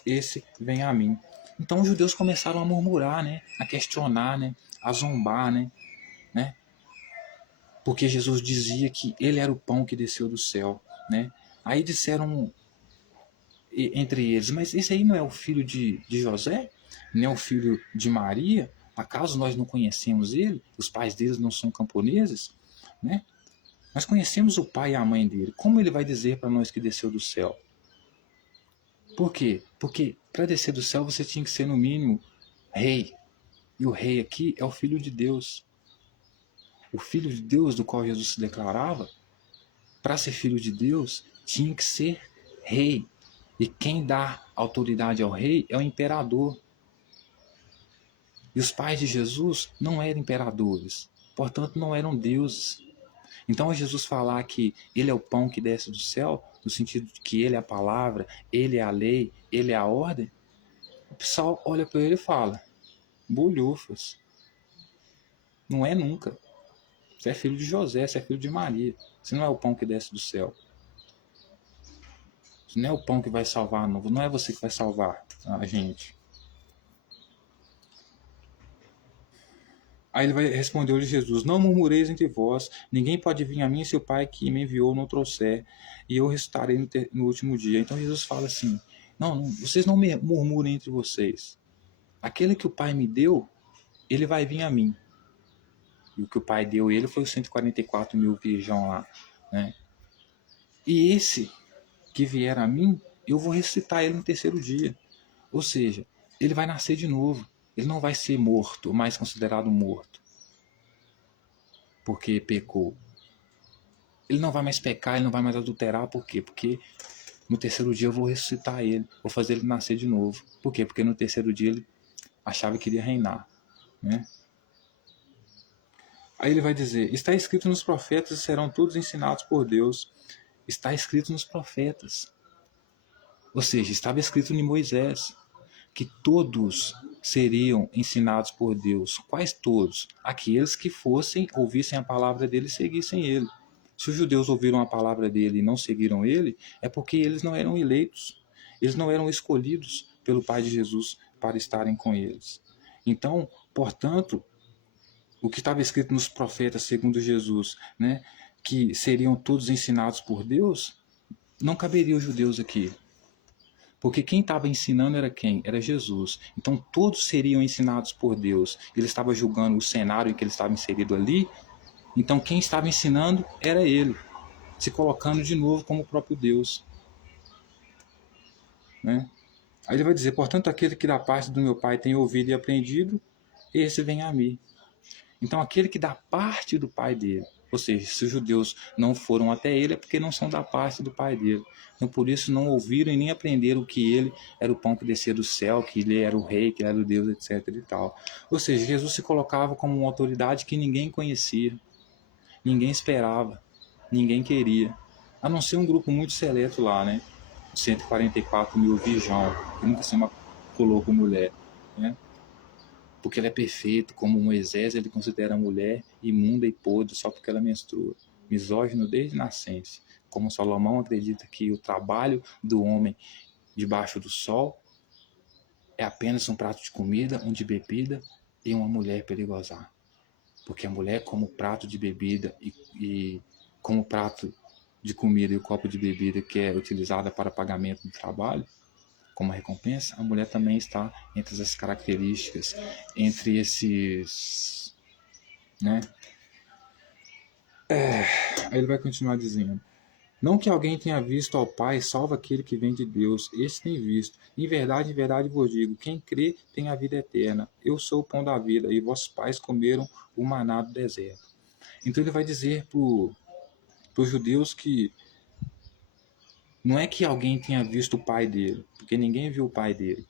esse vem a mim. Então os judeus começaram a murmurar, né? A questionar, né? A zombar, né? Porque Jesus dizia que ele era o pão que desceu do céu, né? Aí disseram entre eles, mas esse aí não é o filho de José? Não é o filho de Maria? Acaso nós não conhecemos ele? Os pais deles não são camponeses? Né? Nós conhecemos o pai e a mãe dele. Como ele vai dizer para nós que desceu do céu? Por quê? Porque para descer do céu você tinha que ser, no mínimo, rei. E o rei aqui é o Filho de Deus. O Filho de Deus do qual Jesus se declarava, para ser filho de Deus, tinha que ser rei. E quem dá autoridade ao rei é o imperador. E os pais de Jesus não eram imperadores, portanto não eram deuses. Então, Jesus falar que ele é o pão que desce do céu, no sentido de que ele é a palavra, ele é a lei, ele é a ordem, o pessoal olha para ele e fala, bolhufas, não é nunca. Você é filho de José, você é filho de Maria, você não é o pão que desce do céu. Você não é o pão que vai salvar, não é você que vai salvar a gente. Aí ele vai responder-lhe Jesus, não murmureis entre vós, ninguém pode vir a mim se o Pai que me enviou não trouxer, e eu ressuscitarei no último dia. Então Jesus fala assim, não, vocês não murmurem entre vocês. Aquele que o Pai me deu, ele vai vir a mim. E o que o Pai deu ele foi os 144 mil virgão lá. Né? E esse que vier a mim, eu vou ressuscitar ele no terceiro dia. Ou seja, ele vai nascer de novo. Ele não vai ser morto, mais considerado morto, porque pecou. Ele não vai mais pecar, ele não vai mais adulterar, por quê? Porque no terceiro dia eu vou ressuscitar ele, vou fazer ele nascer de novo. Por quê? Porque no terceiro dia ele achava que iria reinar. Né? Aí ele vai dizer, está escrito nos profetas e serão todos ensinados por Deus. Está escrito nos profetas. Ou seja, estava escrito em Moisés que todos seriam ensinados por Deus. Quais todos? Aqueles que ouvissem a palavra dele e seguissem ele. Se os judeus ouviram a palavra dele e não seguiram ele, é porque eles não eram eleitos. Eles não eram escolhidos pelo Pai de Jesus para estarem com eles. Então, portanto, o que estava escrito nos profetas, segundo Jesus, né, que seriam todos ensinados por Deus, não caberia os judeus aqui. Porque quem estava ensinando era quem? Era Jesus. Então todos seriam ensinados por Deus. Ele estava julgando o cenário em que ele estava inserido ali. Então quem estava ensinando era ele, se colocando de novo como o próprio Deus. Né? Aí ele vai dizer, portanto, aquele que da parte do meu Pai tem ouvido e aprendido, esse vem a mim. Então aquele que da parte do Pai dele, ou seja, se os judeus não foram até ele, é porque não são da parte do Pai dele. Então por isso não ouviram e nem aprenderam que ele era o pão que descia do céu, que ele era o rei, que ele era o Deus, etc. e tal. Ou seja, Jesus se colocava como uma autoridade que ninguém conhecia, ninguém esperava, ninguém queria. A não ser um grupo muito seleto lá, né? 144 mil virgão, que nunca se maculou com mulher, né? Porque ele é perfeito, como Moisés, ele considera a mulher imunda e podre só porque ela menstrua. Misógino desde nascença. Como Salomão acredita que o trabalho do homem debaixo do sol é apenas um prato de comida, um de bebida e uma mulher para ele gozar. Porque a mulher, como prato de bebida e como prato de comida e o copo de bebida que é utilizada para pagamento do trabalho, como recompensa, a mulher também está entre essas características, entre esses, né? Aí ele vai continuar dizendo, não que alguém tenha visto ao Pai, salvo aquele que vem de Deus, este tem visto. Em verdade vos digo, quem crê tem a vida eterna. Eu sou o pão da vida, e vossos pais comeram o maná do deserto. Então ele vai dizer para os judeus que não é que alguém tenha visto o pai dele, porque ninguém viu o pai dele.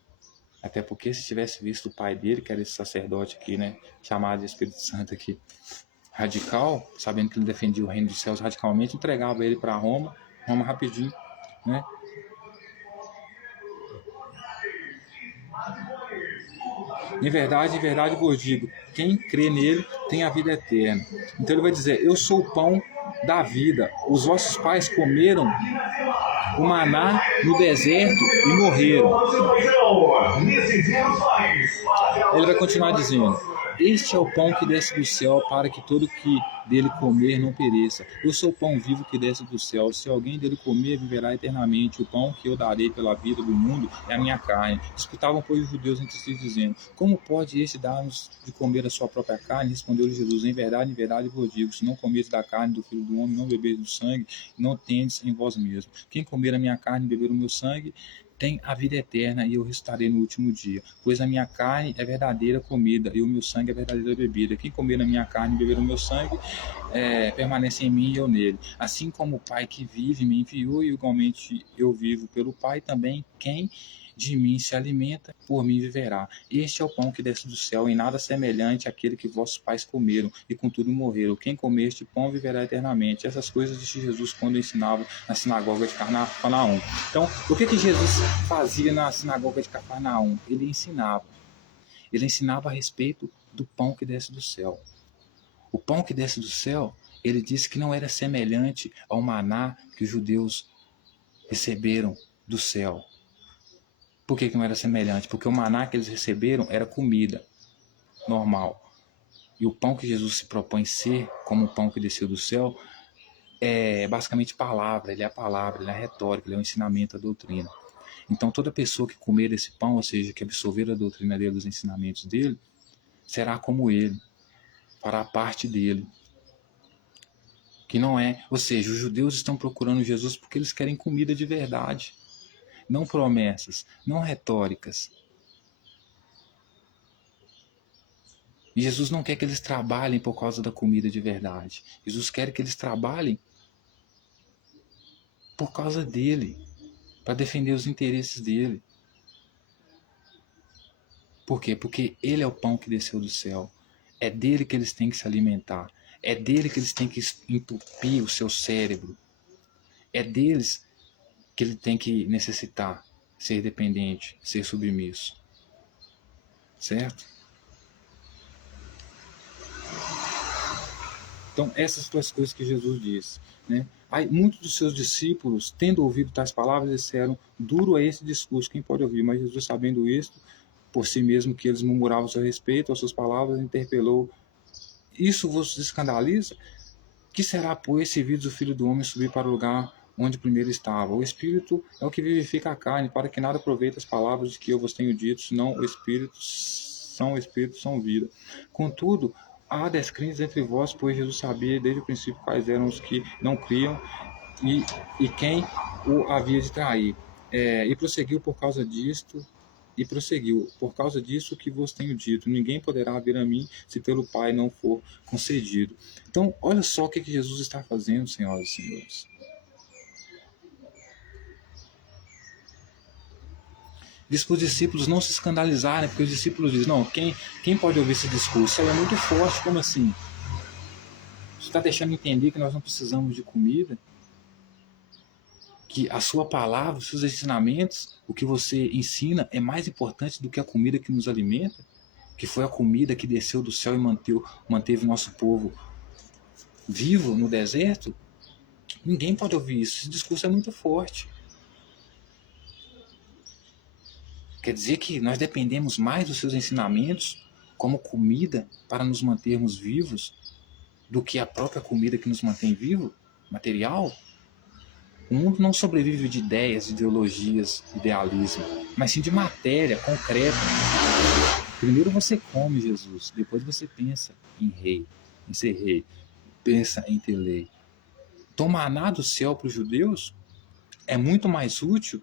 Até porque se tivesse visto o pai dele, que era esse sacerdote aqui, né, chamado de Espírito Santo aqui, radical, sabendo que ele defendia o reino dos céus radicalmente, entregava ele para Roma rapidinho, né? Em verdade vos digo, quem crê nele tem a vida eterna. Então ele vai dizer, eu sou o pão da vida. Os vossos pais comeram o maná no deserto e morreram. Ele vai continuar dizendo, este é o pão que desce do céu para que todo que dele comer não pereça. Eu sou o pão vivo que desce do céu. Se alguém dele comer, viverá eternamente. O pão que eu darei pela vida do mundo é a minha carne. Disputavam, pois, os judeus entre si, dizendo, como pode este dar-nos de comer a sua própria carne? Respondeu-lhe Jesus, em verdade vos digo, se não comeis da carne do Filho do Homem, não bebeis do sangue, não tendes em vós mesmos. Quem comer a minha carne e beber o meu sangue, tem a vida eterna e eu ressuscitarei no último dia. Pois a minha carne é verdadeira comida e o meu sangue é verdadeira bebida. Quem comer a minha carne e beber o meu sangue permanece em mim e eu nele. Assim como o Pai que vive me enviou e igualmente eu vivo pelo Pai, também quem de mim se alimenta, por mim viverá. Este é o pão que desce do céu, em nada semelhante àquele que vossos pais comeram, e contudo morreram. Quem comer este pão viverá eternamente. Essas coisas disse Jesus quando ensinava na sinagoga de Cafarnaum. Então, o que Jesus fazia na sinagoga de Cafarnaum? Ele ensinava. Ele ensinava a respeito do pão que desce do céu. O pão que desce do céu, ele disse que não era semelhante ao maná que os judeus receberam do céu. Por que não era semelhante? Porque o maná que eles receberam era comida normal. E o pão que Jesus se propõe ser, como o pão que desceu do céu, é basicamente palavra, ele é a palavra, ele é a retórica, ele é o ensinamento, a doutrina. Então toda pessoa que comer esse pão, ou seja, que absorver a doutrina dele, os ensinamentos dele, será como ele, fará parte dele. Que não é, ou seja, os judeus estão procurando Jesus porque eles querem comida de verdade. Não promessas, não retóricas. E Jesus não quer que eles trabalhem por causa da comida de verdade. Jesus quer que eles trabalhem por causa dele, para defender os interesses dele. Por quê? Porque ele é o pão que desceu do céu. É dele que eles têm que se alimentar. É dele que eles têm que entupir o seu cérebro. É deles que ele tem que necessitar. ser dependente, ser submisso. Certo? Então, essas são as coisas que Jesus disse. Né? Aí, muitos dos seus discípulos, tendo ouvido tais palavras, disseram: duro é esse discurso, quem pode ouvir? Mas Jesus, sabendo isto, por si mesmo, que eles murmuravam a seu respeito, as suas palavras, interpelou: isso vos escandaliza? Que será, pois, se vides o Filho do Homem subir para o lugar onde primeiro estava? O Espírito é o que vivifica a carne, para que nada aproveite as palavras de que eu vos tenho dito, senão o Espírito são vida. Contudo, há descrentes entre vós, pois Jesus sabia desde o princípio quais eram os que não criam e quem o havia de trair. E prosseguiu por causa disto, por causa disso que vos tenho dito, ninguém poderá vir a mim se pelo Pai não for concedido. Então, olha só o que Jesus está fazendo, senhoras e senhores. Diz para os discípulos não se escandalizarem, porque os discípulos dizem: não, quem pode ouvir esse discurso? Isso aí é muito forte, como assim? Você está deixando entender que nós não precisamos de comida? Que a sua palavra, os seus ensinamentos, o que você ensina é mais importante do que a comida que nos alimenta? Que foi a comida que desceu do céu e manteve nosso povo vivo no deserto? Ninguém pode ouvir isso. Esse discurso é muito forte. Quer dizer que nós dependemos mais dos seus ensinamentos como comida para nos mantermos vivos do que a própria comida que nos mantém vivo, material? O mundo não sobrevive de ideias, ideologias, idealismo, mas sim de matéria concreta. Primeiro você come Jesus, depois você pensa em rei, em ser rei, pensa em ter lei. Então, maná do céu para os judeus é muito mais útil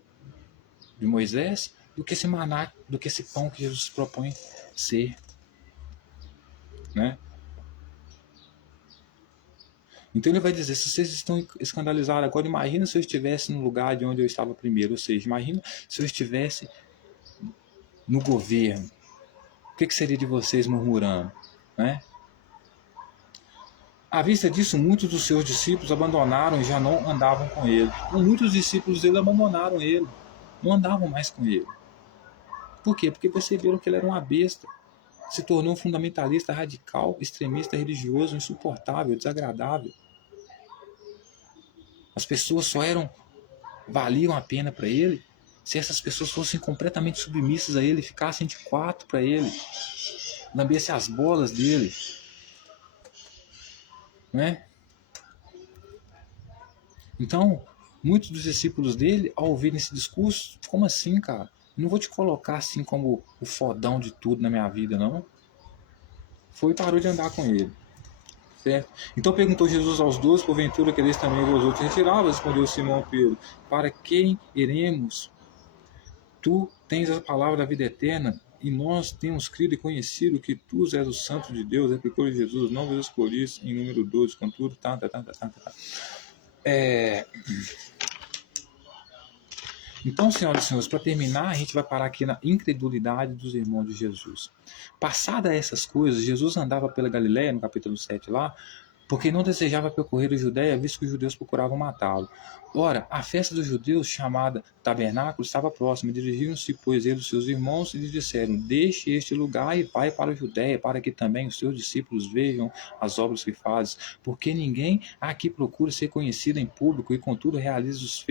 de Moisés do que esse maná, do que esse pão que Jesus propõe ser, né? Então ele vai dizer: se vocês estão escandalizados agora, imagina se eu estivesse no lugar de onde eu estava primeiro, ou seja, imagina se eu estivesse no governo, o que seria de vocês murmurando, né? À vista disso, muitos dos seus discípulos abandonaram e já não andavam com ele. Então, muitos discípulos dele abandonaram ele, não andavam mais com ele. Por quê? Porque perceberam que ele era uma besta. Se tornou um fundamentalista radical, extremista, religioso, insuportável, desagradável. As pessoas só valiam a pena para ele se essas pessoas fossem completamente submissas a ele, ficassem de quatro para ele, lambessem as bolas dele, né? Então, muitos dos discípulos dele, ao ouvirem esse discurso: como assim, cara? Eu não vou te colocar assim como o fodão de tudo na minha vida, não. Foi e parou de andar com ele. Certo? Então perguntou Jesus aos 12: porventura quereis também vós outros retirar-vos? Respondeu Simão Pedro: para quem iremos? Tu tens a palavra da vida eterna, e nós temos crido e conhecido que tu és o Santo de Deus. Replicou Jesus: não vos escolhis, em número 12, contudo, Então, senhoras e senhores, para terminar, a gente vai parar aqui na incredulidade dos irmãos de Jesus. Passada essas coisas, Jesus andava pela Galiléia, no capítulo 7 lá, porque não desejava percorrer a Judéia, visto que os judeus procuravam matá-lo. Ora, a festa dos judeus, chamada Tabernáculo, estava próxima. Dirigiram-se, pois, eles os seus irmãos e lhes disseram: deixe este lugar e vai para a Judéia, para que também os seus discípulos vejam as obras que fazes, porque ninguém aqui procura ser conhecido em público e, contudo, realize os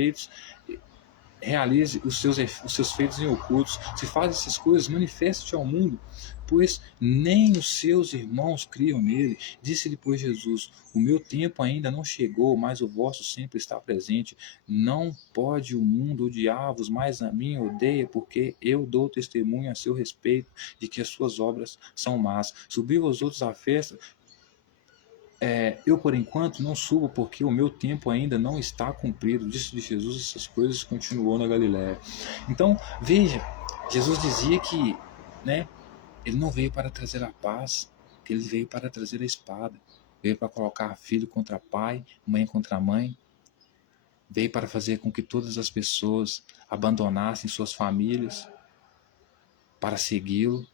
seus feitos em ocultos. Se faz essas coisas, manifeste-te ao mundo, pois nem os seus irmãos criam nele. Disse-lhe, pois, Jesus: o meu tempo ainda não chegou, mas o vosso sempre está presente. Não pode o mundo odiar-vos, mas a mim odeia, porque eu dou testemunho a seu respeito de que as suas obras são más. Subiu aos outros à festa. Eu, por enquanto, não subo, porque o meu tempo ainda não está cumprido. Disse de Jesus essas coisas, continuou na Galiléia. Então, veja, Jesus dizia que, né, ele não veio para trazer a paz, que ele veio para trazer a espada. Veio para colocar filho contra pai, mãe contra mãe. Veio para fazer com que todas as pessoas abandonassem suas famílias para segui-lo,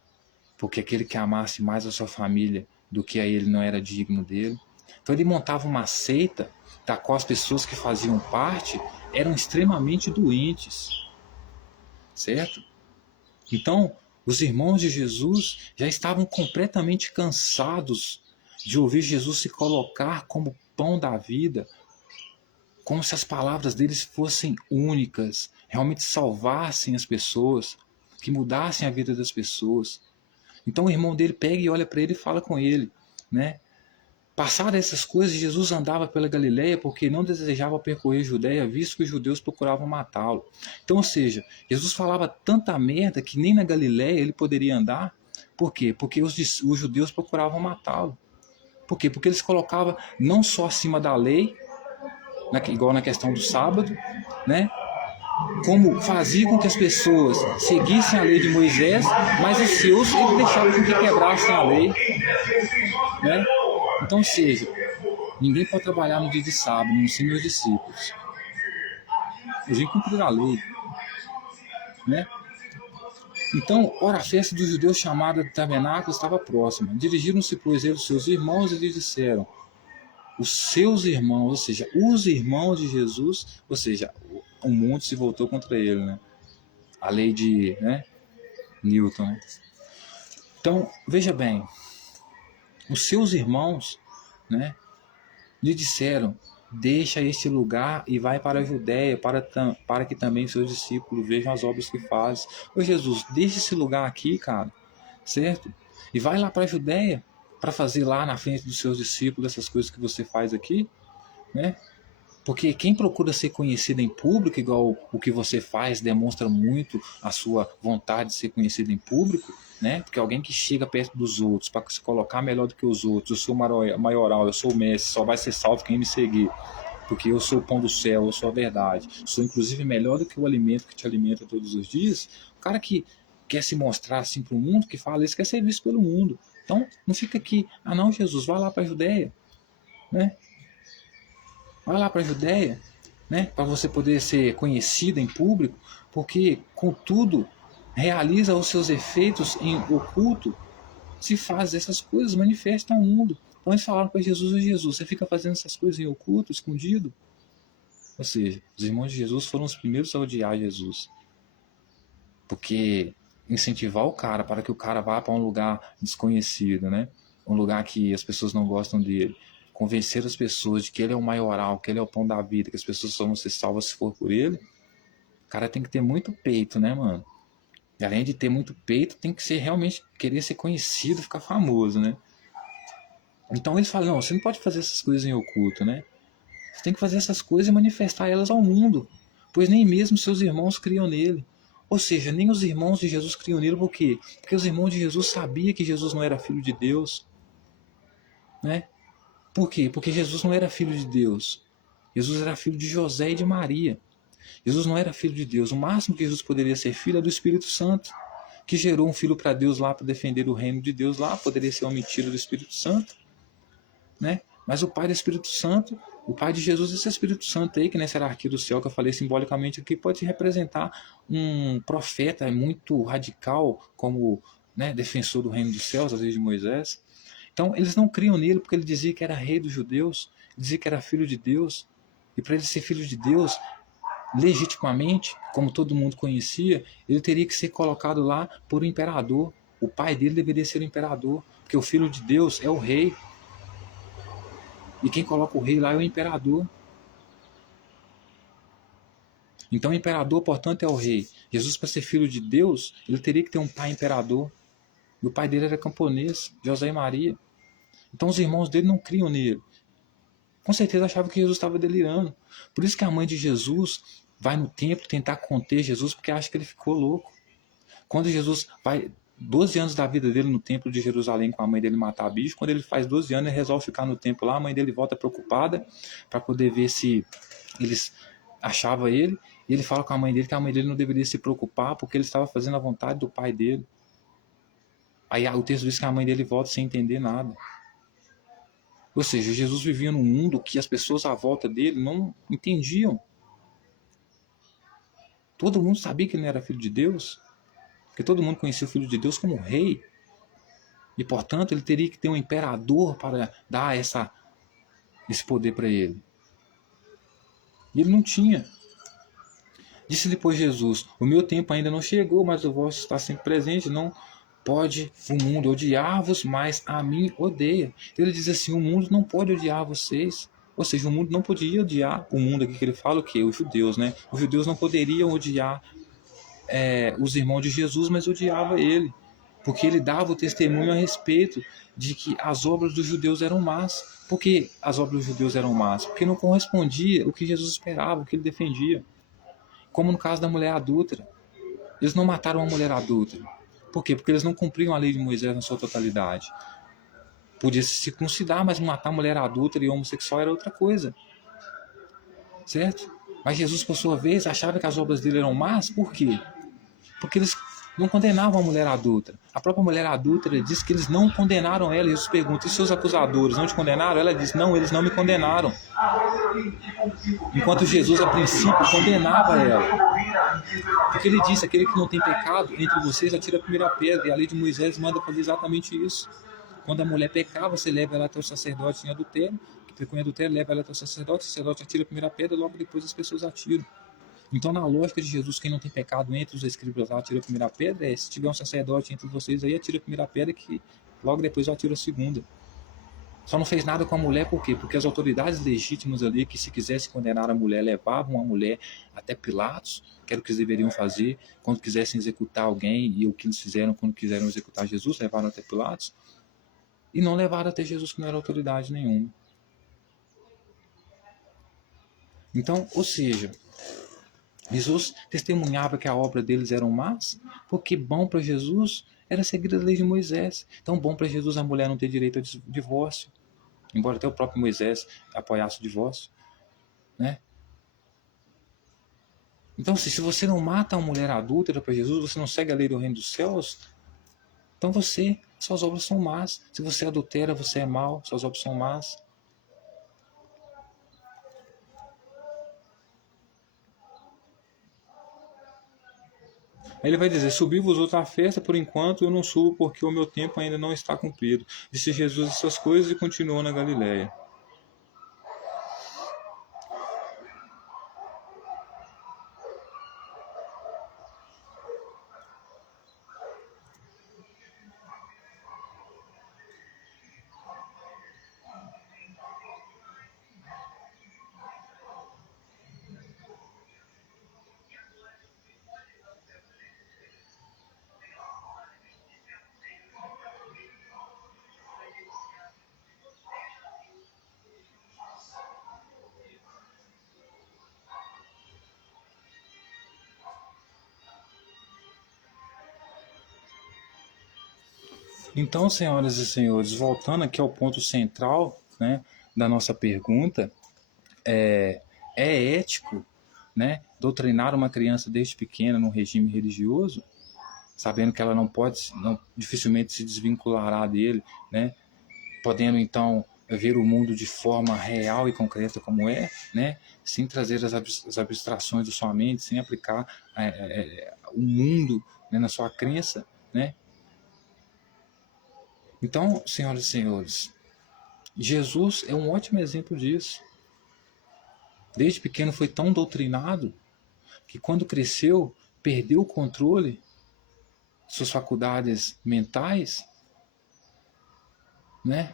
porque aquele que amasse mais a sua família do que a ele não era digno dele. Então ele montava uma seita da qual as pessoas que faziam parte eram extremamente doentes. certo? Então, os irmãos de Jesus já estavam completamente cansados de ouvir Jesus se colocar como pão da vida, como se as palavras deles fossem únicas, realmente salvassem as pessoas, que mudassem a vida das pessoas. Então o irmão dele pega e olha para ele e fala com ele, né? Passadas essas coisas, Jesus andava pela Galileia porque não desejava percorrer Judéia, visto que os judeus procuravam matá-lo. Então, ou seja, Jesus falava tanta merda que nem na Galileia ele poderia andar. Por quê? Porque os judeus procuravam matá-lo. Por quê? Porque eles colocavam não só acima da lei, igual na questão do sábado, né? Como fazia com que as pessoas seguissem a lei de Moisés, mas os seus ele deixava com que quebrassem a lei, né? Então, ou seja, ninguém pode trabalhar no dia de sábado, não sei meus discípulos. Eles vêm cumprir a lei, né? Então, ora, a festa dos judeus chamada de tabernáculo estava próxima. Dirigiram-se, pois, eles, seus irmãos, e lhes disseram: os seus irmãos, ou seja, os irmãos de Jesus, ou seja, o mundo se voltou contra ele, né? A lei de, né, Newton, né? Então, veja bem, os seus irmãos, né, lhe disseram: deixa este lugar e vai para a Judéia, para que também seus discípulos vejam as obras que fazes. Ô Jesus, deixa esse lugar aqui, cara, certo? E vai lá para a Judéia, para fazer lá na frente dos seus discípulos essas coisas que você faz aqui, né? Porque quem procura ser conhecido em público, igual o que você faz, demonstra muito a sua vontade de ser conhecido em público, né? Porque alguém que chega perto dos outros para se colocar melhor do que os outros, eu sou maioral, eu sou o mestre, só vai ser salvo quem me seguir, porque eu sou o pão do céu, eu sou a verdade, sou inclusive melhor do que o alimento que te alimenta todos os dias. O cara que quer se mostrar assim para o mundo, que fala isso, quer ser visto pelo mundo. Então não fica aqui, ah não, Jesus, vai lá para a Judéia, né? Vai lá para a Judéia, né, para você poder ser conhecida em público, porque, contudo, realiza os seus efeitos em oculto, se faz essas coisas, manifesta ao mundo. Então eles falaram para Jesus: Jesus, você fica fazendo essas coisas em oculto, escondido? Ou seja, os irmãos de Jesus foram os primeiros a odiar Jesus. Porque incentivar o cara para que o cara vá para um lugar desconhecido, né, um lugar que as pessoas não gostam dele, convencer as pessoas de que ele é o maioral, que ele é o pão da vida, que as pessoas só vão ser salvas se for por ele, o cara tem que ter muito peito, né, mano? E além de ter muito peito, tem que ser realmente querer ser conhecido, ficar famoso, né? Então eles falam: não, você não pode fazer essas coisas em oculto, né? Você tem que fazer essas coisas e manifestar elas ao mundo, pois nem mesmo seus irmãos criam nele. Ou seja, nem os irmãos de Jesus criam nele. Por quê? Porque os irmãos de Jesus sabiam que Jesus não era filho de Deus, né? Por quê? Porque Jesus não era filho de Deus. Jesus era filho de José e de Maria. Jesus não era filho de Deus. O máximo que Jesus poderia ser filho é do Espírito Santo, que gerou um filho para Deus lá, para defender o reino de Deus lá. Poderia ser uma mentira do Espírito Santo, né? Mas o Pai do Espírito Santo, o Pai de Jesus, esse Espírito Santo aí, que nessa hierarquia do céu que eu falei simbolicamente aqui, pode representar um profeta muito radical, como, né, defensor do reino dos céus, às vezes de Moisés. Então eles não criam nele porque ele dizia que era rei dos judeus, dizia que era filho de Deus, e para ele ser filho de Deus, legitimamente, como todo mundo conhecia, ele teria que ser colocado lá por um imperador. O pai dele deveria ser o imperador, porque o filho de Deus é o rei, e quem coloca o rei lá é o imperador. Então o imperador, portanto, é o rei. Jesus, para ser filho de Deus, ele teria que ter um pai imperador, e o pai dele era camponês, José e Maria. Então os irmãos dele não criam nele. Com certeza achavam que Jesus estava delirando. Por isso que a mãe de Jesus vai no templo tentar conter Jesus, porque acha que ele ficou louco. Quando Jesus vai 12 anos da vida dele no templo de Jerusalém com a mãe dele matar bicho, quando ele faz 12 anos, ele resolve ficar no templo lá, a mãe dele volta preocupada para poder ver se eles achavam ele, e ele fala com a mãe dele que a mãe dele não deveria se preocupar porque ele estava fazendo a vontade do pai dele. Aí o texto diz que a mãe dele volta sem entender nada. Ou seja, Jesus vivia num mundo que as pessoas à volta dele não entendiam. Todo mundo sabia que ele não era filho de Deus, porque todo mundo conhecia o filho de Deus como rei. E, portanto, ele teria que ter um imperador para dar esse poder para ele. E ele não tinha. Disse depois Jesus: o meu tempo ainda não chegou, mas o vosso está sempre presente. Não pode o mundo odiar-vos, mas a mim odeia. Ele diz assim: o mundo não pode odiar vocês. Ou seja, o mundo não podia odiar. O mundo aqui que ele fala o quê? Os judeus, né? Os judeus não poderiam odiar os irmãos de Jesus, mas odiava ele, porque ele dava o testemunho a respeito de que as obras dos judeus eram más. Por que as obras dos judeus eram más? Porque não correspondia o que Jesus esperava, o que ele defendia. Como no caso da mulher adúltera. Eles não mataram a mulher adúltera. Por quê? Porque eles não cumpriam a lei de Moisés na sua totalidade. Podia se circuncidar, mas matar a mulher adúltera e homossexual era outra coisa. Certo? Mas Jesus, por sua vez, achava que as obras dele eram más. Por quê? Porque eles não condenavam a mulher adúltera. A própria mulher adúltera diz que eles não condenaram ela. E Jesus pergunta: e seus acusadores não te condenaram? Ela diz: não, eles não me condenaram. Enquanto Jesus, a princípio, condenava ela. Porque ele disse: aquele que não tem pecado entre vocês atira a primeira pedra. E a lei de Moisés manda fazer exatamente isso. Quando a mulher pecar, você leva ela até o sacerdote em adultério. Que pecou em adultério, leva ela até o sacerdote atira a primeira pedra, logo depois as pessoas atiram. Então, na lógica de Jesus, quem não tem pecado entre os escribas lá atira a primeira pedra. Se tiver um sacerdote entre vocês aí, atira a primeira pedra, que logo depois eu atiro a segunda. Só não fez nada com a mulher, por quê? Porque as autoridades legítimas ali, que se quisesse condenar a mulher, levavam a mulher até Pilatos, que era o que eles deveriam fazer, quando quisessem executar alguém, e o que eles fizeram quando quiseram executar Jesus, levaram até Pilatos, e não levaram até Jesus, que não era autoridade nenhuma. Então, ou seja, Jesus testemunhava que a obra deles eram más, porque bom para Jesus era seguir a lei de Moisés. Então, bom para Jesus a mulher não ter direito a divórcio, embora até o próprio Moisés apoiasse o divórcio, né? Então, se você não mata uma mulher adúltera para Jesus, você não segue a lei do reino dos céus, então suas obras são más. Se você adultera, você é mau, suas obras são más. Aí ele vai dizer: subi-vos outra festa, por enquanto eu não subo, porque o meu tempo ainda não está cumprido. Disse Jesus essas coisas e continuou na Galiléia. Então, senhoras e senhores, voltando aqui ao ponto central, né, da nossa pergunta, é ético, né, doutrinar uma criança desde pequena num regime religioso, sabendo que ela dificilmente se desvinculará dele, né, podendo então ver o mundo de forma real e concreta como é, né, sem trazer as abstrações da sua mente, sem aplicar o mundo, né, na sua crença, né? Então, senhoras e senhores, Jesus é um ótimo exemplo disso. Desde pequeno foi tão doutrinado que quando cresceu, perdeu o controle de suas faculdades mentais, né?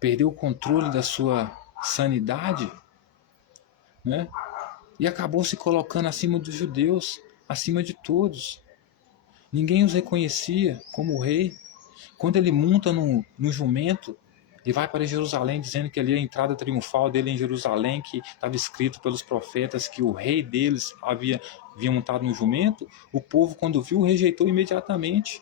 Perdeu o controle da sua sanidade, né? E acabou se colocando acima dos judeus, acima de todos. Ninguém os reconhecia como rei. Quando ele monta no jumento e vai para Jerusalém, dizendo que ali é a entrada triunfal dele em Jerusalém, que estava escrito pelos profetas que o rei deles havia montado no jumento, o povo, quando viu, o rejeitou imediatamente.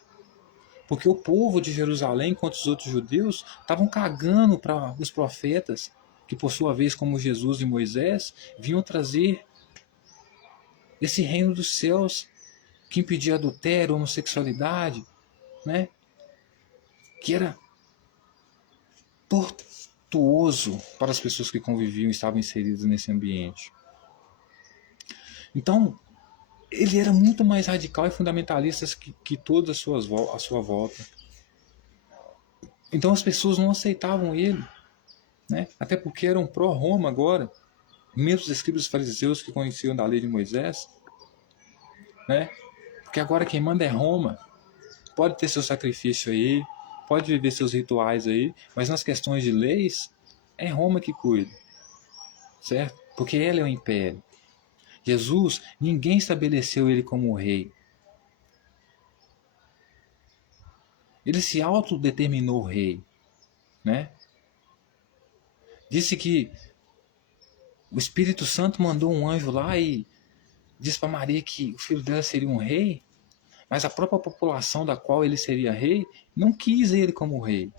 Porque o povo de Jerusalém, quanto os outros judeus, estavam cagando para os profetas, que por sua vez, como Jesus e Moisés, vinham trazer esse reino dos céus, que impedia adultério, homossexualidade, né? Que era tortuoso para as pessoas que conviviam e estavam inseridas nesse ambiente. Então, ele era muito mais radical e fundamentalista que todos à sua volta. Então as pessoas não aceitavam ele, né? Até porque eram pró-Roma agora. Mesmo os escribas e fariseus que conheciam da lei de Moisés, né? Porque agora quem manda é Roma. Pode ter seu sacrifício aí, pode viver seus rituais aí, mas nas questões de leis, é Roma que cuida, certo? Porque ela é o império. Jesus, ninguém estabeleceu ele como rei. Ele se autodeterminou rei, né? Disse que o Espírito Santo mandou um anjo lá e disse para Maria que o filho dela seria um rei, mas a própria população da qual ele seria rei não quis ele como rei.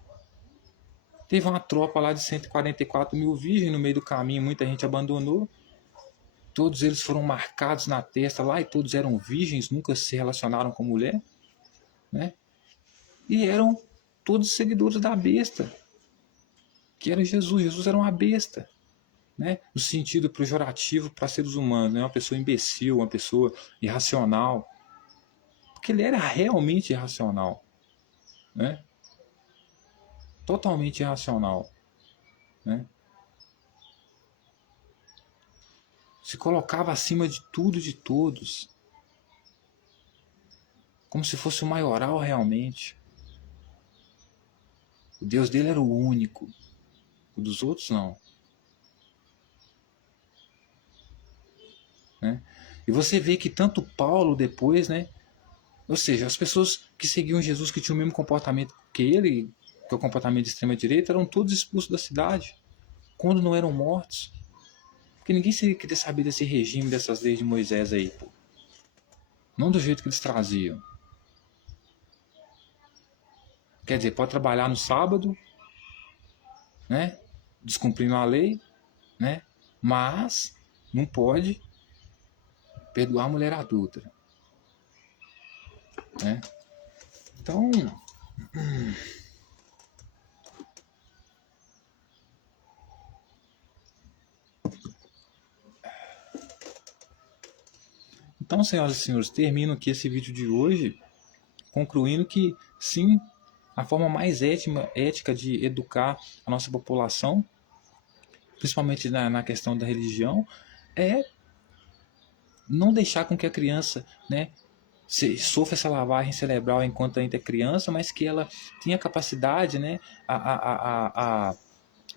Teve uma tropa lá de 144 mil virgens no meio do caminho, muita gente abandonou. Todos eles foram marcados na testa lá e todos eram virgens, nunca se relacionaram com mulher, né? E eram todos seguidores da besta, que era Jesus. Jesus era uma besta, né? No sentido pejorativo para seres humanos, né? Uma pessoa imbecil, uma pessoa irracional, porque ele era realmente irracional, né? Totalmente irracional, né? Se colocava acima de tudo e de todos, como se fosse o maioral realmente. O Deus dele era o único, o dos outros não, né? E você vê que tanto Paulo depois, né? Ou seja, as pessoas que seguiam Jesus, que tinham o mesmo comportamento que ele, que é o comportamento de extrema direita, eram todos expulsos da cidade, quando não eram mortos. Porque ninguém queria saber desse regime, dessas leis de Moisés aí, pô. Não do jeito que eles traziam. Quer dizer, pode trabalhar no sábado, né? Descumprindo a lei, né? Mas não pode perdoar a mulher adulta, né? Então, senhoras e senhores, termino aqui esse vídeo de hoje concluindo que, sim, a forma mais ética de educar a nossa população, principalmente na questão da religião, é não deixar com que a criança, né, sofra essa lavagem cerebral enquanto ainda é criança, mas que ela tenha capacidade, né, a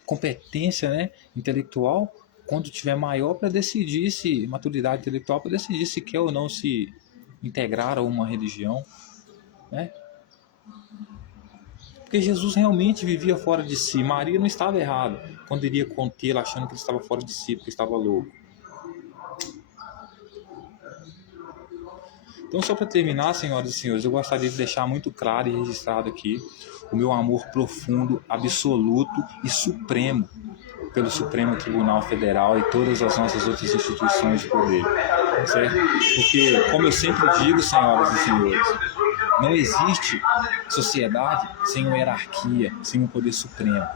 competência, né, intelectual quando tiver maior para decidir se, maturidade intelectual para decidir se quer ou não se integrar a uma religião, né? Porque Jesus realmente vivia fora de si. Maria não estava errada quando iria contê-lo achando que ele estava fora de si, porque estava louco. Então, só para terminar, senhoras e senhores, eu gostaria de deixar muito claro e registrado aqui o meu amor profundo, absoluto e supremo pelo Supremo Tribunal Federal e todas as nossas outras instituições de poder, certo? Porque, como eu sempre digo, senhoras e senhores, não existe sociedade sem uma hierarquia, sem um poder supremo,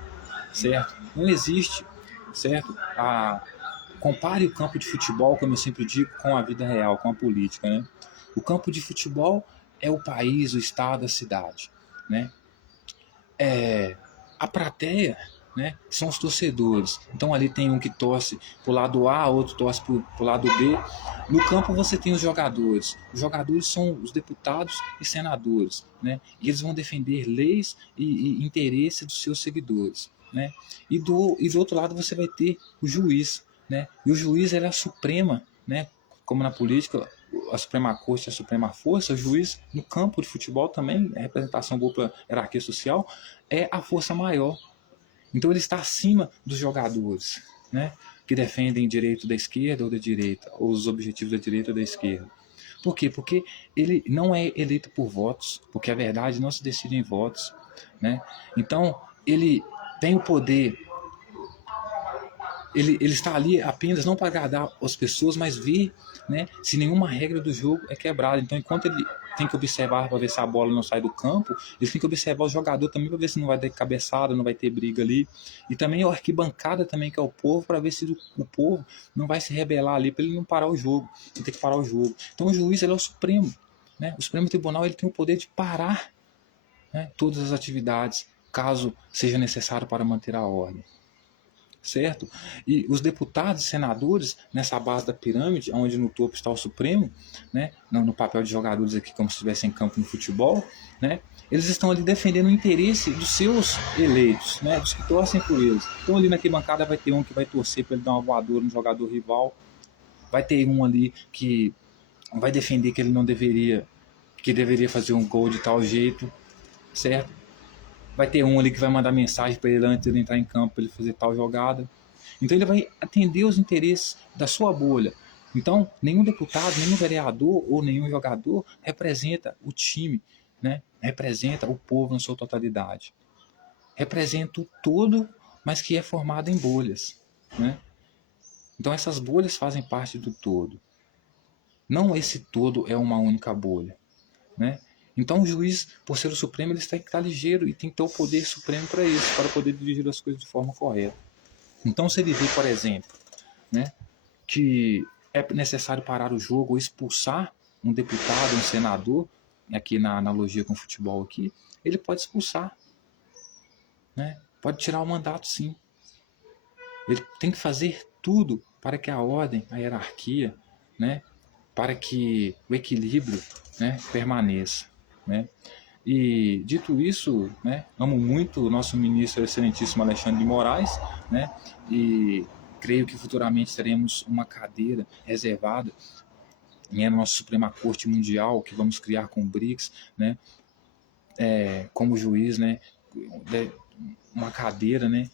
certo? Não existe, certo? Compare o campo de futebol, como eu sempre digo, com a vida real, com a política, né? O campo de futebol é o país, o estado, a cidade, né? A plateia, né, são os torcedores. Então ali tem um que torce pro lado A, outro torce pro lado B. No campo você tem os jogadores. Os jogadores são os deputados e senadores, né? E eles vão defender leis e interesses dos seus seguidores, né? E do outro lado você vai ter o juiz, né? E o juiz é a suprema, né? Como na política, a Suprema Corte, a Suprema Força, o juiz no campo de futebol também, a representação dupla hierarquia social, é a força maior. Então ele está acima dos jogadores, né, que defendem direito da esquerda ou da direita, ou os objetivos da direita ou da esquerda. Por quê? Porque ele não é eleito por votos, porque a verdade não se decide em votos, né? Então ele tem o poder, ele está ali apenas não para agradar as pessoas, mas ver, né, se nenhuma regra do jogo é quebrada. Então, enquanto ele tem que observar para ver se a bola não sai do campo, ele tem que observar o jogador também para ver se não vai ter cabeçada, não vai ter briga ali. E também a arquibancada também, que é o povo, para ver se o povo não vai se rebelar ali, para ele não parar o jogo, ele tem que parar o jogo. Então o juiz, ele é o Supremo, né? O Supremo Tribunal, ele tem o poder de parar, né, todas as atividades, caso seja necessário para manter a ordem. certo? E os deputados e senadores, nessa base da pirâmide, onde no topo está o Supremo, né, no papel de jogadores aqui, como se estivessem em campo no futebol, né, eles estão ali defendendo o interesse dos seus eleitos, né, dos que torcem por eles. Então ali naquela bancada vai ter um que vai torcer para ele dar uma voadora no jogador rival, vai ter um ali que vai defender que ele não deveria, que deveria fazer um gol de tal jeito, certo? Vai ter um ali que vai mandar mensagem para ele antes de ele entrar em campo para ele fazer tal jogada. Então ele vai atender os interesses da sua bolha. Então, nenhum deputado, nenhum vereador ou nenhum jogador representa o time, né? Representa o povo na sua totalidade. Representa o todo, mas que é formado em bolhas, né? Então essas bolhas fazem parte do todo. Não esse todo é uma única bolha, né? Então o juiz, por ser o Supremo, ele tem que estar ligeiro e tem que ter o poder supremo para isso, para poder dirigir as coisas de forma correta. Então se ele vê, por exemplo, né, que é necessário parar o jogo ou expulsar um deputado, um senador, aqui na analogia com o futebol aqui, ele pode expulsar, né? Pode tirar o mandato, sim. Ele tem que fazer tudo para que a ordem, a hierarquia, né, para que o equilíbrio, né, permaneça, né? E dito isso, né, amo muito o nosso ministro excelentíssimo Alexandre de Moraes, né? E creio que futuramente teremos uma cadeira reservada, né, na nossa Suprema Corte Mundial, que vamos criar com o BRICS, né? Como juiz, né? Uma cadeira, né,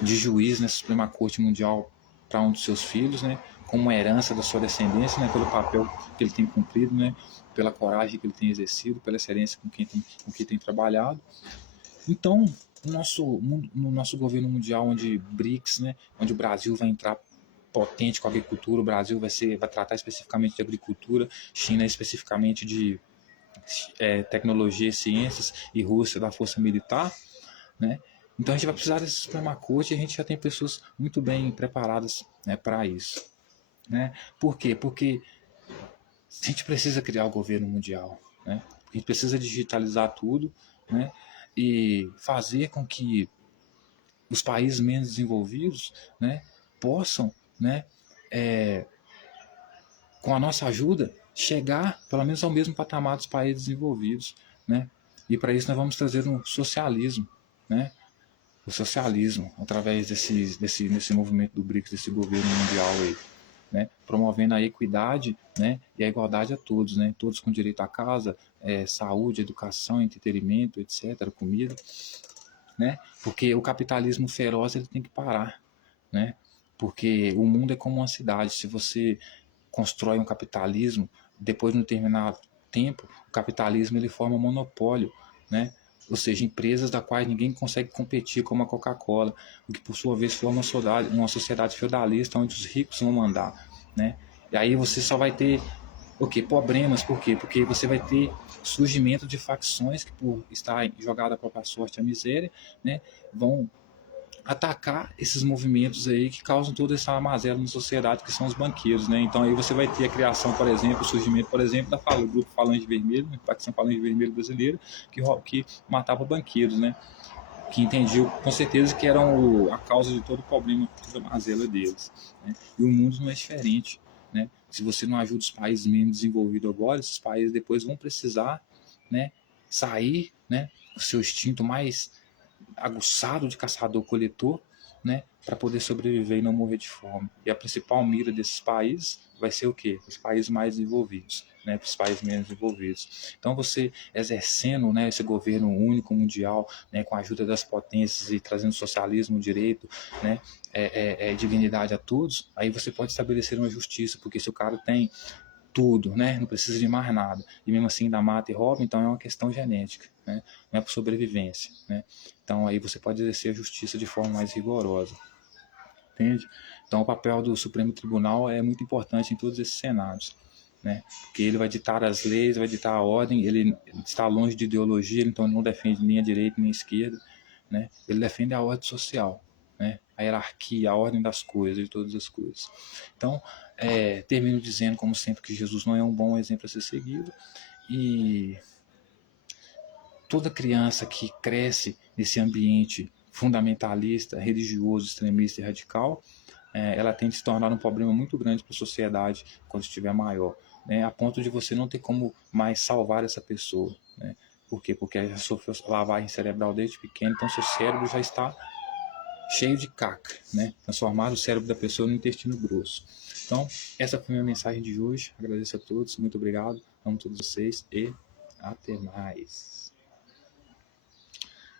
de juiz na Suprema Corte Mundial para um dos seus filhos, né, como uma herança da sua descendência, né, pelo papel que ele tem cumprido, né, pela coragem que ele tem exercido, pela excelência com quem tem trabalhado. Então, no nosso governo mundial, onde BRICS, né, onde o Brasil vai entrar potente com a agricultura, o Brasil vai tratar especificamente de agricultura, China especificamente de tecnologia e ciências, e Rússia da força militar, né? Então a gente vai precisar dessa Suprema Corte e a gente já tem pessoas muito bem preparadas, né, para isso, né? Por quê? Porque a gente precisa criar o governo mundial, né? A gente precisa digitalizar tudo, né? E fazer com que os países menos desenvolvidos, né, possam, né, com a nossa ajuda, chegar pelo menos ao mesmo patamar dos países desenvolvidos, né? E para isso nós vamos trazer um socialismo, né? O socialismo, através desse movimento do BRICS, desse governo mundial aí, né? Promovendo a equidade, né, e a igualdade a todos, né? Todos com direito à casa, saúde, educação, entretenimento, etc., comida, né? Porque o capitalismo feroz ele tem que parar, né? Porque o mundo é como uma cidade. Se você constrói um capitalismo, depois de um determinado tempo, o capitalismo ele forma um monopólio, né? Ou seja, empresas da quais ninguém consegue competir, como a Coca-Cola, o que por sua vez forma uma sociedade feudalista onde os ricos vão mandar, né? E aí você só vai ter problemas, por quê? Porque você vai ter surgimento de facções que, por estar jogada a própria sorte, a miséria, né, vão atacar esses movimentos aí que causam toda essa mazela na sociedade, que são os banqueiros, né? Então aí você vai ter a criação, por exemplo, o surgimento, por exemplo, do grupo Falange Vermelho, né? Facção Falange Vermelho brasileira, que matava banqueiros, né? Que entendiam com certeza que eram a causa de todo o problema, toda a mazela deles, né? E o mundo não é diferente, né? Se você não ajuda os países menos desenvolvidos agora, esses países depois vão precisar, né, sair, né, o seu instinto mais aguçado de caçador-coletor, né, para poder sobreviver e não morrer de fome. E a principal mira desses países vai ser o quê? Os países mais desenvolvidos, né, os países menos desenvolvidos. Então você exercendo, né, esse governo único mundial, né, com a ajuda das potências e trazendo socialismo, direito, né, dignidade a todos, aí você pode estabelecer uma justiça, porque se o cara tem tudo, né? Não precisa de mais nada. E mesmo assim ainda mata e rouba, então é uma questão genética, né? Não é por sobrevivência, né? Então aí você pode exercer a justiça de forma mais rigorosa, entende? Então o papel do Supremo Tribunal é muito importante em todos esses cenários, né? Porque ele vai ditar as leis, vai ditar a ordem, ele está longe de ideologia, então ele não defende nem a direita nem a esquerda, né? Ele defende a ordem social, né? A hierarquia, a ordem das coisas, de todas as coisas. Então, termino dizendo, como sempre, que Jesus não é um bom exemplo a ser seguido, e toda criança que cresce nesse ambiente fundamentalista, religioso, extremista e radical, ela tende a se tornar um problema muito grande para a sociedade quando estiver maior, né, a ponto de você não ter como mais salvar essa pessoa, né? Por quê? Porque ela já sofreu lavagem cerebral desde pequeno, então seu cérebro já está cheio de caca, né? Transformar o cérebro da pessoa no intestino grosso. Então, essa foi a minha mensagem de hoje. Agradeço a todos, muito obrigado, amo todos vocês e até mais.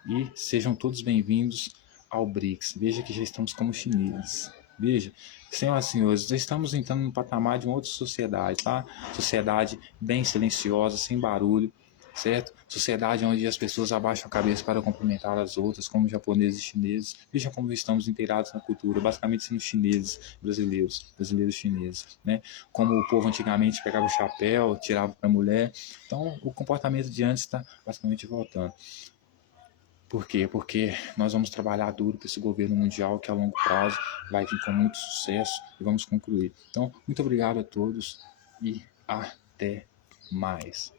E sejam todos bem-vindos ao BRICS. Veja que já estamos como chineses. Veja, senhoras e senhores, já estamos entrando num patamar de uma outra sociedade, tá? Sociedade bem silenciosa, sem barulho, certo? Sociedade onde as pessoas abaixam a cabeça para cumprimentar as outras, como japoneses e chineses. Vejam como estamos inteirados na cultura, basicamente sendo chineses, brasileiros chineses, né? Como o povo antigamente pegava o chapéu, tirava para a mulher. Então, o comportamento de antes está basicamente voltando. Por quê? Porque nós vamos trabalhar duro para esse governo mundial que a longo prazo vai vir com muito sucesso e vamos concluir. Então, muito obrigado a todos e até mais.